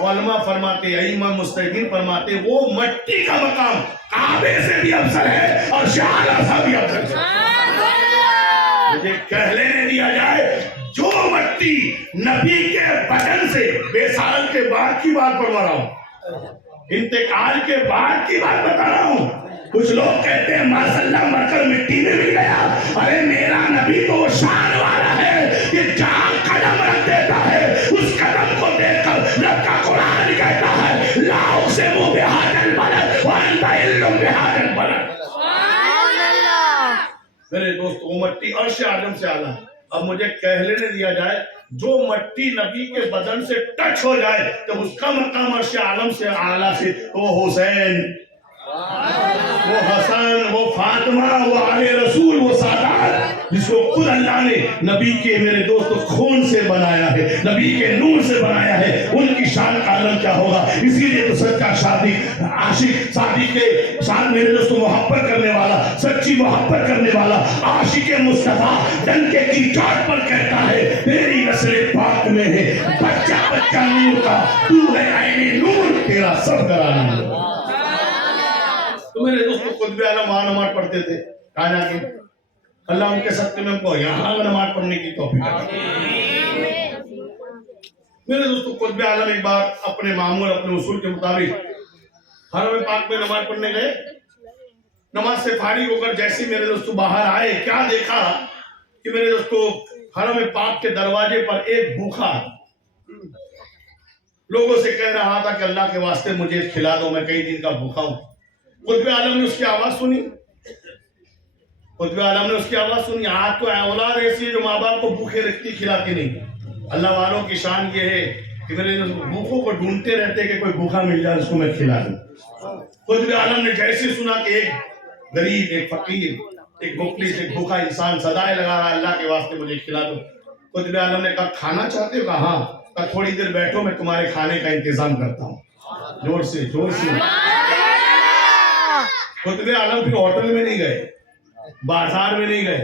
उलमा फरमाते, इमाम मुस्तहिदीन फरमाते, वो मट्टी का मकाम काबे से भी अफजल है और शाहरा से भी अफजल है। मुझे कह लेने दिया जाए, जो मट्टी नबी के बदन से, बेसाल के बाद की बात पढ़वा रहा हूँ, इंतकाल के बाद की बात बता रहा हूँ। कुछ लोग कहते हैं माशाअल्लाह मरकर मिट्टी में मिल गया। अरे मेरा नबी तो शान वाला है कि जहाँ कदम रख देता है उस कदम को देखकर रब का कुरान कहता है, लाओ से मुंह बेहादल बलद वअंता इल्लुम बेहादल बलद। मेरे दोस्त, वो मट्टी अर्श आदम से आला है। अब मुझे कह लेने दिया जाए, जो मट्टी नबी के बदन से टच हो जाए तो उसका मकाम अर्श आलम से आला से, वो हुसैन, वो हसन, वो फातिमा, वो आले रसूल, वो सादात, जिसको खुद अल्लाह ने नबी के, मेरे दोस्तों, खून से बनाया है, नबी के नूर से बनाया है, उनकी शान का आलम क्या होगा। इसीलिए तो सच्चा शादी आशिक, शादी के साथ मेरे दोस्तों मोहब्बत करने वाला, सच्ची मोहब्बत करने वाला आशिक मुस्तफा डंके की चोट पर कहता है, तेरी नस्ल पाक में है बच्चा बच्चा नूर का, तू है आईने नूर, तेरा सब घराना है। तो मेरे दोस्तों, खुतबे आलम वहां नमाज पढ़ते थे, कहा जाके अल्लाह उनके सत्य में हमको यहाँ नमाज पढ़ने की तौफीक दे। मेरे दोस्तों, खुतबे आलम एक बार अपने मामूल, अपने उसूल के मुताबिक हरम पाक में नमाज पढ़ने गए। नमाज से फारिग होकर जैसे मेरे दोस्तों बाहर आए, क्या देखा कि मेरे दोस्तों हरम पाक के दरवाजे पर एक भूखा लोगों से कह रहा था कि अल्लाह के वास्ते मुझे खिला दो, मैं कई दिन का भूखा हूं। खुतबे आलम ने उसकी आवाज सुनी, खुतबे आलम ने उसकी आवाज सुनी। आज तो औलाद ऐसी है जो माँ बाप को भूखे रखती, खिलाती नहीं। अल्लाह वालों की शान ये है कि मेरे भूखों को ढूंढते रहते कि कोई भूखा मिल जाए उसको मैं खिला दूं। खुतबे आलम ने जैसे सुना कि एक गरीब, एक फकीर, एक मुफलिस, एक भूखा इंसान सदाएं लगा रहा है, अल्लाह के वास्ते मुझे खिला दो। खुतबे आलम ने कहा, खाना चाहते हो? कहा हाँ। कहा थोड़ी देर बैठो, मैं तुम्हारे खाने का इंतजाम करता हूँ। जोर से, जोर से। खुतबे आलम फिर होटल में नहीं गए, बाजार में नहीं गए,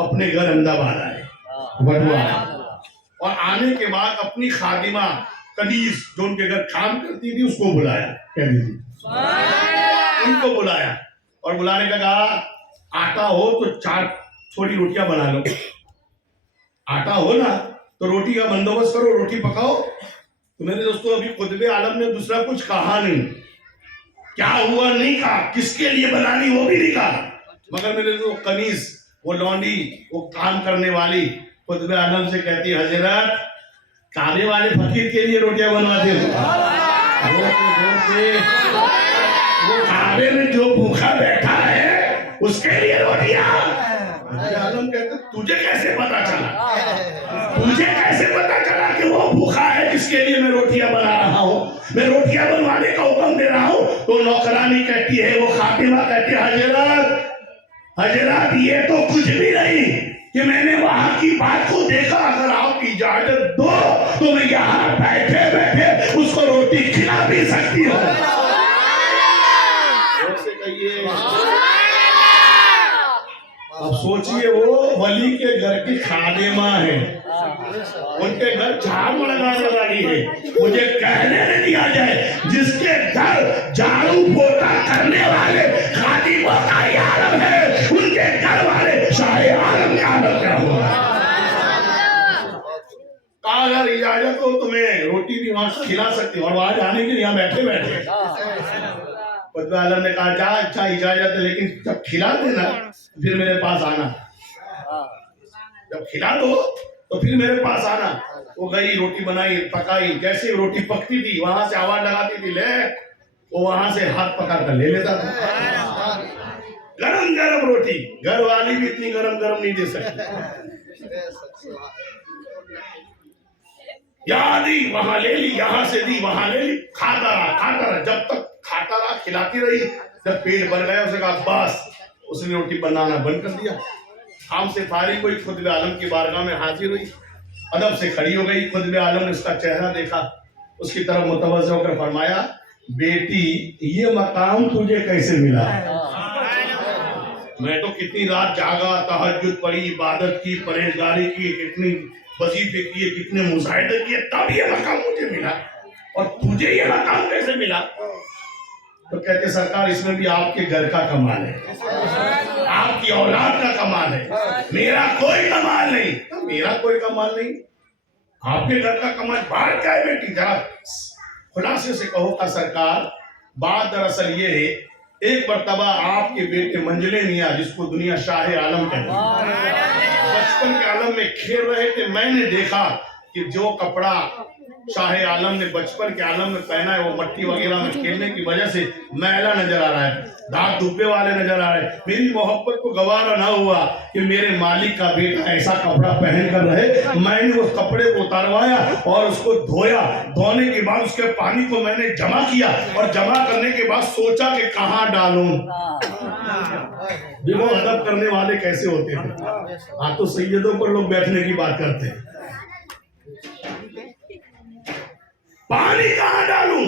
अपने घर अहमदाबाद आए, बटुआ आए, और आने के बाद अपनी खादिमा कनीज जो उनके घर काम करती थी उसको बुलाया, कह दीजिए उनको बुलाया, और बुलाने का कहा, आटा हो तो 4 थोड़ी रोटियां बना लो, आटा हो ना तो रोटी का बंदोबस्त करो, रोटी पकाओ। तो मेरे दोस्तों, अभी खुतबे आलम ने दूसरा कुछ कहा नहीं, क्या हुआ नहीं कहा, किसके लिए बनानी वो भी नहीं कहा, मगर मेरे जो कनीज, वो लौंडी, वो काम करने वाली खुतबे आलम से कहती, हजरत काबे वाले फकीर के लिए रोटियां बनवाते हो? वो काबे में जो भूखा बैठा है उसके लिए रोटियां। आलम कहते, तुझे कैसे पता चला, तुझे कैसे पता चला कि वो भूखा है जिसके लिए मैं रोटियां बना रहा हूँ, मैं रोटियां बनवाने का हुक्म दे रहा हूँ। तो नौकरानी कहती है, वो खातिमा कहती है, हजरत हजरत ये तो कुछ भी नहीं कि मैंने वहां की बात को देखा, अगर आप इजाजत दो तो मैं यहाँ बैठे बैठे उसको रोटी खिला भी सकती हूँ। अब सोचिए, वो वली के घर की खादिमा है, उनके घर झाड़ू लगाने वाली है। मुझे कहने नहीं दिया जाए, जिसके घर झाड़ू पोछा करने वाले खादिमा का आलम है, उनके घर वाले शाहे आलम का आलम क्या होगा। अगर इजाजत हो तुम्हें रोटी भी वहां खिला सकती हो, और वहां जाने के लिए यहाँ बैठे बैठे खुतबे आलम ने कहा, जा अच्छा इजाजत है, लेकिन जब खिला देना फिर मेरे पास आना, जब खिला दो तो फिर मेरे पास आना। वो गई, रोटी बनाई, पकाई, जैसे रोटी पकती थी वहां से आवाज लगाती थी, ले, वो वहां से हाथ पकड़ कर ले लेता था। गरम गरम रोटी, घर वाली भी इतनी गरम गरम नहीं दे सकती। यहाँ दी वहां ले ली, यहाँ से दी वहां ले ली, खाता रहा, जब तक खाता रहा, खिलाती रही। जब पेट भर गया उसे कहा बस, उसने रोटी बनाना बंद कर दिया। शाम से फारिग हुई, खुतबे आलम की बारगाह में हाजिर हुई, अदब से खड़ी हो गई। खुतबे आलम ने उसका चेहरा देखा, उसकी तरफ मुतवज्जो होकर फरमाया, बेटी ये मकाम तुझे कैसे मिला? मैं तो कितनी रात जागा, तहज्जुद पढ़ी, इबादत की, परहेजगारी की, कितनी वजीफे किए, कितने मुजाहिदे किए, तब ये मकाम मुझे मिला। और तुझे ये मकाम कैसे मिला? तो कहते सरकार इसमें भी आपके घर का कमाल है, आपकी औलाद का कमाल है, मेरा कोई कमाल नहीं। मेरा कोई कमाल नहीं, आपके घर का कमाल बाहर क्या है बेटी? जरा खुलासे से कहो का सरकार। बात दरअसल ये है, एक मर्तबा आपके बेटे मंजिले मियां, जिसको दुनिया शाह आलम कहती है, बचपन के आलम में खेल रहे थे। मैंने देखा कि जो कपड़ा शाह आलम ने बचपन के आलम में पहना है, वो मट्टी वगैरह में खेलने की वजह से मैला नजर आ रहा है, दाग धब्बे वाले नजर आ रहे हैं। मेरी मोहब्बत को गवारा ना हुआ कि मेरे मालिक का बेटा ऐसा कपड़ा पहन कर रहे। मैंने उस कपड़े को उतारवाया और उसको धोया। धोने के बाद उसके पानी को मैंने जमा किया और जमा करने के बाद सोचा कि कहाँ डालूं। देखो अदब करने वाले कैसे होते हैं। हाँ, तो सैयदों पर लोग बैठने की बात करते हैं। पानी कहाँ डालूं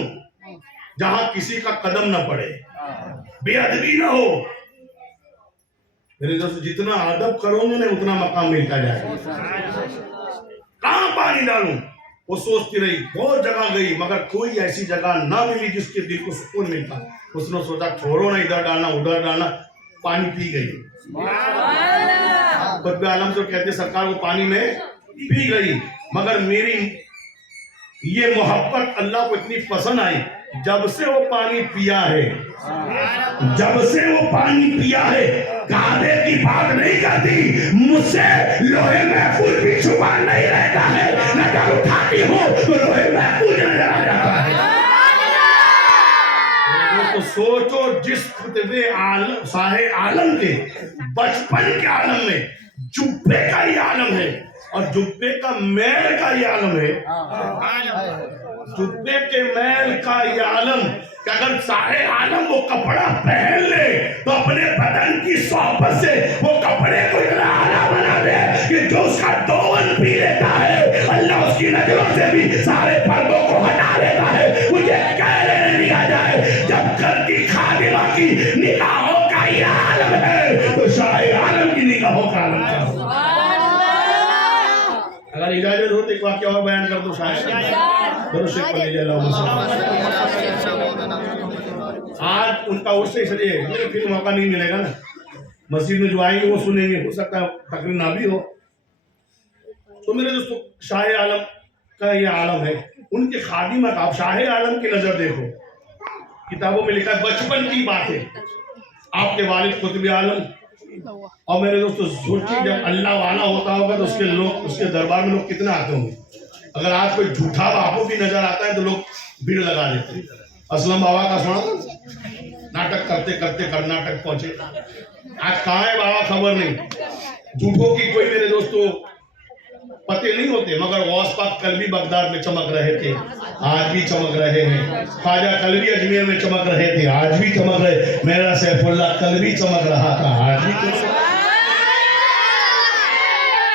जहां किसी का कदम न पड़े, बेअदबी न हो। मेरे दोस्त, जितना अदब करोगे ना उतना मकाम मिलता जाएगा। कहाँ पानी डालूं वो सोचती रही, बहुत जगह गई, मगर कोई ऐसी जगह ना मिली जिसके दिल को सुकून मिलता। उसने सोचा छोड़ो ना, इधर डालना उधर डालना, पानी पी गई। खुद आलम जो कहते सरकार वो पानी में पी गई, मगर मेरी ये मोहब्बत अल्लाह को इतनी पसंद आई, जब से वो पानी पिया है, जब से वो पानी पिया है, काबे की बात नहीं करती, मुझसे लोहे महफूज भी छुपा नहीं रहता है। नजर उठाती हूँ तो लोहे महफूज नजर आ जाता है। तो सोचो, जिस खुतबे आलम साहे आलम के बचपन के आलम में जुब्बे का ही आलम है, और जुब्बे का मैल का ये आलम है। जुब्बे के मैल का ये आलम कि अगर सारे आलम वो कपड़ा पहन ले तो अपने बदन की सोहबत से वो कपड़े को इतना आला बना दे कि जो उसका दोवन पी लेता है, अल्लाह उसकी नजरों से भी सारे पर्दों को हटा देता है। मुझे कह लेने दिया जाए, जब घर की खादिमा की निगाहों का ये आलम है तो शाह आलम की निगाहों का आलम क्या होगा? अगर इजाजत हो तो एक वाक्य और बयान कर दो शायद। आज उनका उससे इसलिए मुझे फिर मौका नहीं मिलेगा ना, मस्जिद में जो आएंगे वो सुनेंगे, हो सकता है तकरीर ना भी हो। तो मेरे दोस्तों, शाह आलम का ये आलम है, उनके खादिमा का। आप शाह आलम की नजर देखो, किताबों में लिखा है, बचपन की बात है, आपके वालिद कुतुब आलम। और मेरे दोस्तों, सोचिए जब अल्लाह वाला होता होगा तो उसके लोग, उसके दरबार में लोग कितने आते होंगे। अगर आज कोई झूठा बापू भी नजर आता है तो लोग भीड़ लगा देते हैं। असलम बाबा का सुना, नाटक करते करते कर्नाटक पहुंचे। आज कहाँ है बाबा खबर नहीं। झूठों की कोई मेरे दोस्तों पते नहीं होते, मगर गौस पाक कल भी बगदाद में चमक रहे थे, आज भी चमक रहे हैं। ख्वाजा कल भी अजमेर में चमक रहे थे, आज भी चमक रहे। मेरा सैफुल्लाह कल भी चमक रहा था, आज भी चमक रहा।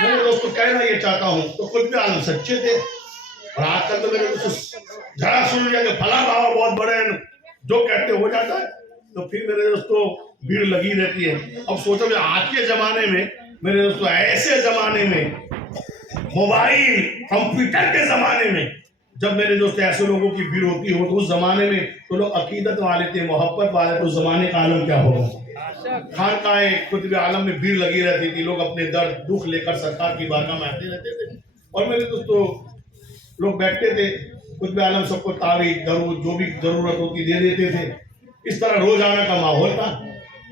मेरे दोस्तों, कहना ये चाहता हूँ तो खुद भी आलम सच्चे थे। और आजकल तो मेरे दोस्तों जरा सुन लिया कि फला बाबा बहुत बड़े हैं, जो कहते हो जाता है, तो फिर मेरे दोस्तों भीड़ लगी रहती है। अब सोचो आज के जमाने में मेरे दोस्तों, ऐसे जमाने में, मोबाइल कंप्यूटर के जमाने में, जब मेरे दोस्त ऐसे लोगों की भीड़ होती हो, तो उस जमाने में तो लोग अकीदत वाले थे, मोहब्बत वाले थे। उस जमाने का आलम क्या होगा? खानकाए कुतुब आलम में भीड़ लगी रहती थी, लोग अपने दर्द दुख लेकर सरकार की बारगाह में आते रहते थे। और मेरे दोस्तों, लोग बैठते थे, कुतुब आलम सबको तारीफ दरूद जो भी जरूरत होती दे देते थे। इस तरह रोजाना का माहौल था।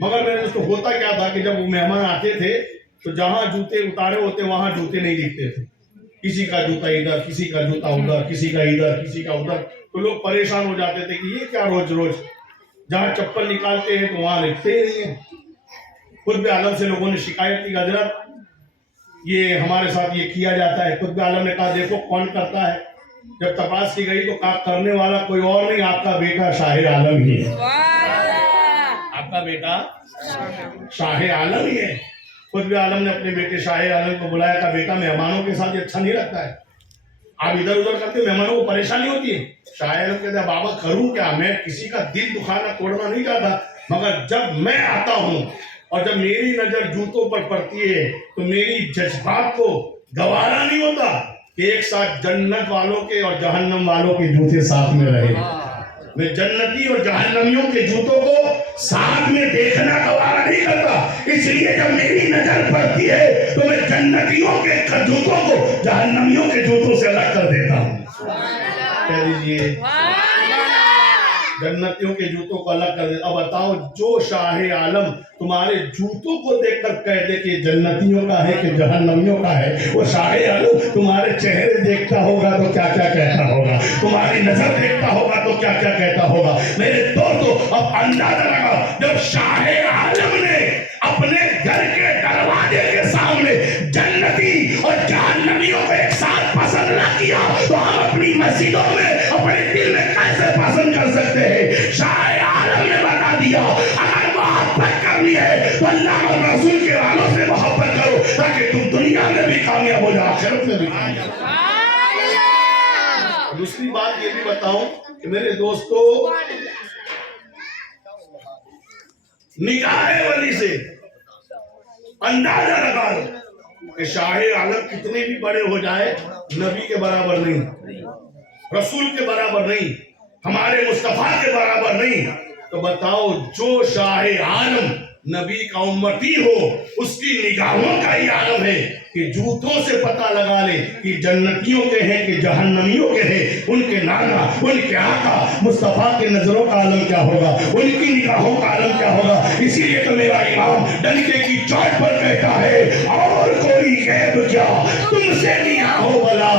मगर मेरे दोस्तों, होता क्या था कि जब वो मेहमान आते थे तो जहां जूते उतारे होते वहां जूते नहीं दिखते थे। किसी का जूता इधर, किसी का जूता उधर, किसी का इधर, किसी का उधर। तो लोग परेशान हो जाते थे कि ये क्या रोज रोज, जहां चप्पल निकालते हैं तो वहां लिखते ही नहीं है। खुद आलम से लोगों ने शिकायत की, हजरत ये हमारे साथ ये किया जाता है। खुद आलम ने कहा, देखो कौन करता है। जब तपास की गई तो कहा, करने वाला कोई और नहीं, आपका बेटा शाह आलम ही है। आपका बेटा शाह आलम ही है। खुद आलम ने अपने बेटे शाह आलम को बुलाया, था बेटा मेहमानों के साथ अच्छा नहीं लगता है, आप इधर उधर करते मेहमानों को परेशानी होती है। शाह आलम कहते हैं, बाबा करूं क्या, मैं किसी का दिल दुखाना तोड़ना नहीं चाहता, मगर जब मैं आता हूं اور جب میری نظر جوتوں پر پڑتی ہے تو میری جذبات کو گوارا نہیں ہوتا کہ ایک ساتھ جنت والوں کے اور جہنم والوں کے جوتے ساتھ میں رہے. میں جنتی اور جہنمیوں کے جوتوں کو ساتھ میں دیکھنا گوارا نہیں کرتا. اس لیے جب میری نظر پڑتی ہے تو میں جنتیوں کے جوتوں کو جہنمیوں کے جوتوں سے الگ کر دیتا ہوں. کہہ دیجئے جنتیوں کے جوتوں کو الگ کر دے. اب بتاؤ جو شاہ عالم تمہارے جوتوں کو دیکھ کر کہہ دے کہ جنتیوں کا ہے کہ جہنمیوں کا ہے, وہ شاہ عالم تمہارے چہرے دیکھتا ہوگا تو کیا کیا کہتا ہوگا, تمہاری نظر دیکھتا ہوگا تو کیا کیا کہتا ہوگا. میرے دوستو اب اندازہ لگا, جب شاہ عالم نے اپنے گھر کے دروازے کے سامنے جنتی اور جہنمیوں کو ایک ساتھ پسند نہ کیا تو ہم اپنی مسجدوں میں اپنے دل میں کیسے پسند کر سکتے ہیں. شاہ عالم نے بتا دیا اگر محبت کرنی ہے تو اللہ اور رسول کے والوں سے محبت کرو تاکہ تم دنیا میں بھی کامیاب ہو جاؤ, آخرت میں بھی کامیاب. دوسری بات یہ بھی بتاؤں کہ میرے دوستو نگاہ ولی سے اندازہ لگا لو کہ شاہ عالم کتنے بھی بڑے ہو جائے نبی کے برابر نہیں, رسول کے برابر نہیں, ہمارے مصطفیٰ کے برابر نہیں. تو بتاؤ جو شاہ عالم نبی کا امتی ہو اس کی نگاہوں کا ہی عالم ہے کہ جوتوں سے پتہ لگا لے کہ جنتیوں کے ہیں کہ جہنمیوں کے ہیں. ان کے نانا, ان کے آقا مصطفیٰ کے نظروں کا عالم کیا ہوگا, ان کی نگاہوں کا عالم کیا ہوگا. اسی لیے تو میرا امام ڈنکے کی چوٹ پر کہتا ہے اور کوئی غیب کیا تم سے نیا ہو بلا,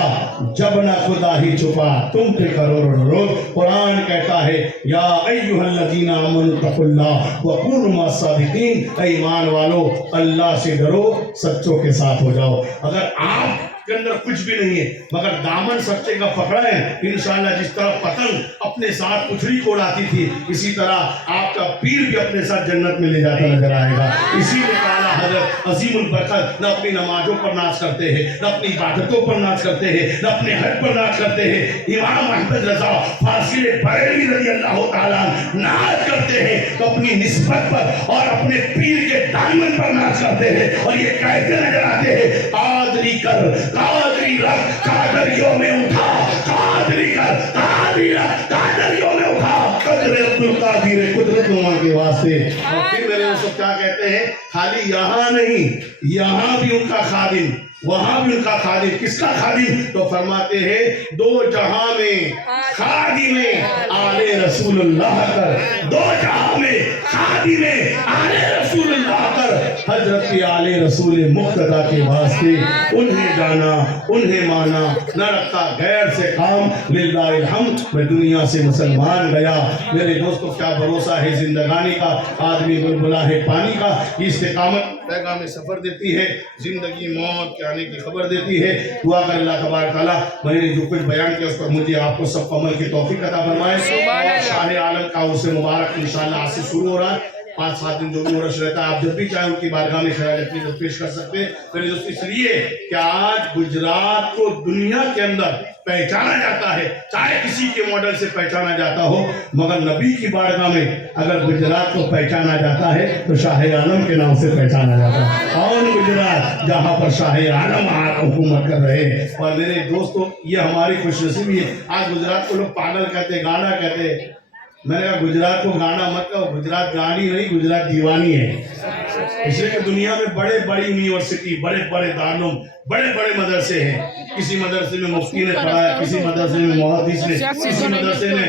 جب نہ خدا ہی چھپا تم پہ کرو روز. قرآن کہتا ہے یا ایھا الذین آمنوا اتقوا اللہ وکونوا مع الصادقین, اے ایمان والو اللہ سے ڈرو, سچوں کے ساتھ ہو جاؤ. اگر آپ کے اندر کچھ بھی نہیں ہے مگر دامن سچے کا پکڑا ہے, انشاءاللہ جس طرح پتنگ اپنے ساتھ پچھڑی کو اڑاتی تھی اسی طرح آپ کا پیر بھی اپنے ساتھ جنت میں لے جاتا نظر آئے گا. اسی لیے تعالیٰ حضرت عظیم البرکت نہ اپنی نمازوں پر ناز کرتے ہیں, نہ اپنی عبادتوں پر ناز کرتے ہیں, نہ اپنے حج پر ناز کرتے ہیں. امام احمد رضا فاضل بریلوی رضی اللہ تعالیٰ ناز کرتے ہیں تو اپنی نسبت پر اور اپنے پیر کے دامن پر ناز کرتے ہیں اور یہ کہتے نظر آتے ہیں قادری کر قادری رکھ قادریوں میں اٹھا, قادری کر قادری رکھ قادریوں میں اٹھا, قدر عبدالقادر قدرت نما کے واسطے. اور پھر میرے دوستو کیا کہتے ہیں, خالی یہاں نہیں یہاں بھی ان کا خادم, وہاں بھی ان کا خادم. کس کا خادم؟ تو فرماتے ہیں دو جہاں میں خادم آل رسول اللہ کر, دو جہاں میں خادم آل رسول اللہ کر. حضرت آل رسول مقتدی کے واسطے انہیں جانا انہیں مانا, نہ رکھا غیر سے کام. للہ الحمد میں دنیا سے مسلمان گیا. میرے دوستو کیا بھروسہ ہے زندگانی کا, آدمی بلبلا ہے پانی کا. استقامت پیغام سفر دیتی ہے, زندگی موت کے آنے کی خبر دیتی ہے. دعا کر اللہ تبارک تعالیٰ میں نے جو کچھ بیان کیا اس پر مجھے آپ کو سب کو عمل کی توفیق عطا فرمائے. اور شاہ عالم کا عرص مبارک انشاءاللہ آج سے شروع ہو رہا ہے, 5-7 دن جو بھی عرص رہتا ہے, آپ جب بھی چاہیں ان کی بارگاہ میں خیال عقیدت پیش کر سکتے ہیں. میرے دوست اس لیے کہ آج گجرات کو دنیا کے اندر پہچانا جاتا ہے, چاہے کسی کے ماڈل سے پہچانا جاتا ہو, مگر نبی کی بارگاہ میں اگر گجرات کو پہچانا جاتا ہے تو شاہ عالم کے نام سے پہچانا جاتا ہے. اور گجرات جہاں پر شاہ عالم حکومت کر رہے ہیں. اور میرے دوستو یہ ہماری خوش نصیبی ہے. آج گجرات کو لوگ پاگل کہتے, گانا کہتے. میں نے کہا گجرات کو گانا مت کہو, گجرات گانی نہیں گجرات دیوانی ہے. اس لیے کہ دنیا میں بڑے بڑی یونیورسٹی, بڑے بڑے دارالعلوم, بڑے بڑے مدرسے ہیں. کسی مدرسے میں مفتی نے پڑھایا, کسی مدرسے میں محدث نے, کسی مدرسے میں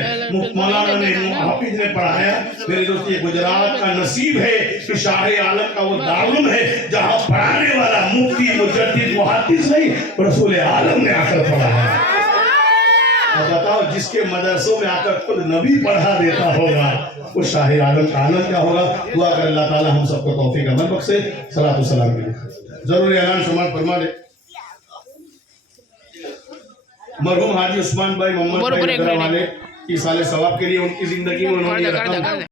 مولانا نے حافظ نے پڑھایا. میرے دوست یہ گجرات کا نصیب ہے کہ شاہ عالم کا وہ دارالعلوم ہے جہاں پڑھانے والا مفتی مجدد محدث نہیں رسول عالم نے آ کر پڑھایا. اب بتاؤ جس کے مدرسوں میں آ کر خود نبی پڑھا دیتا ہوگا وہ شاہ عالم کا عالم کیا ہوگا. دعا کر اللہ تعالی ہم سب کو توفیق عمل بخشے. صلاۃ و سلام کے لیے ضرور اعلان شمار فرما دے. مرحوم حاجی عثمان بھائی محمد بھائی والے کی سال ثواب کے لیے ان کی زندگی میں انہوں نے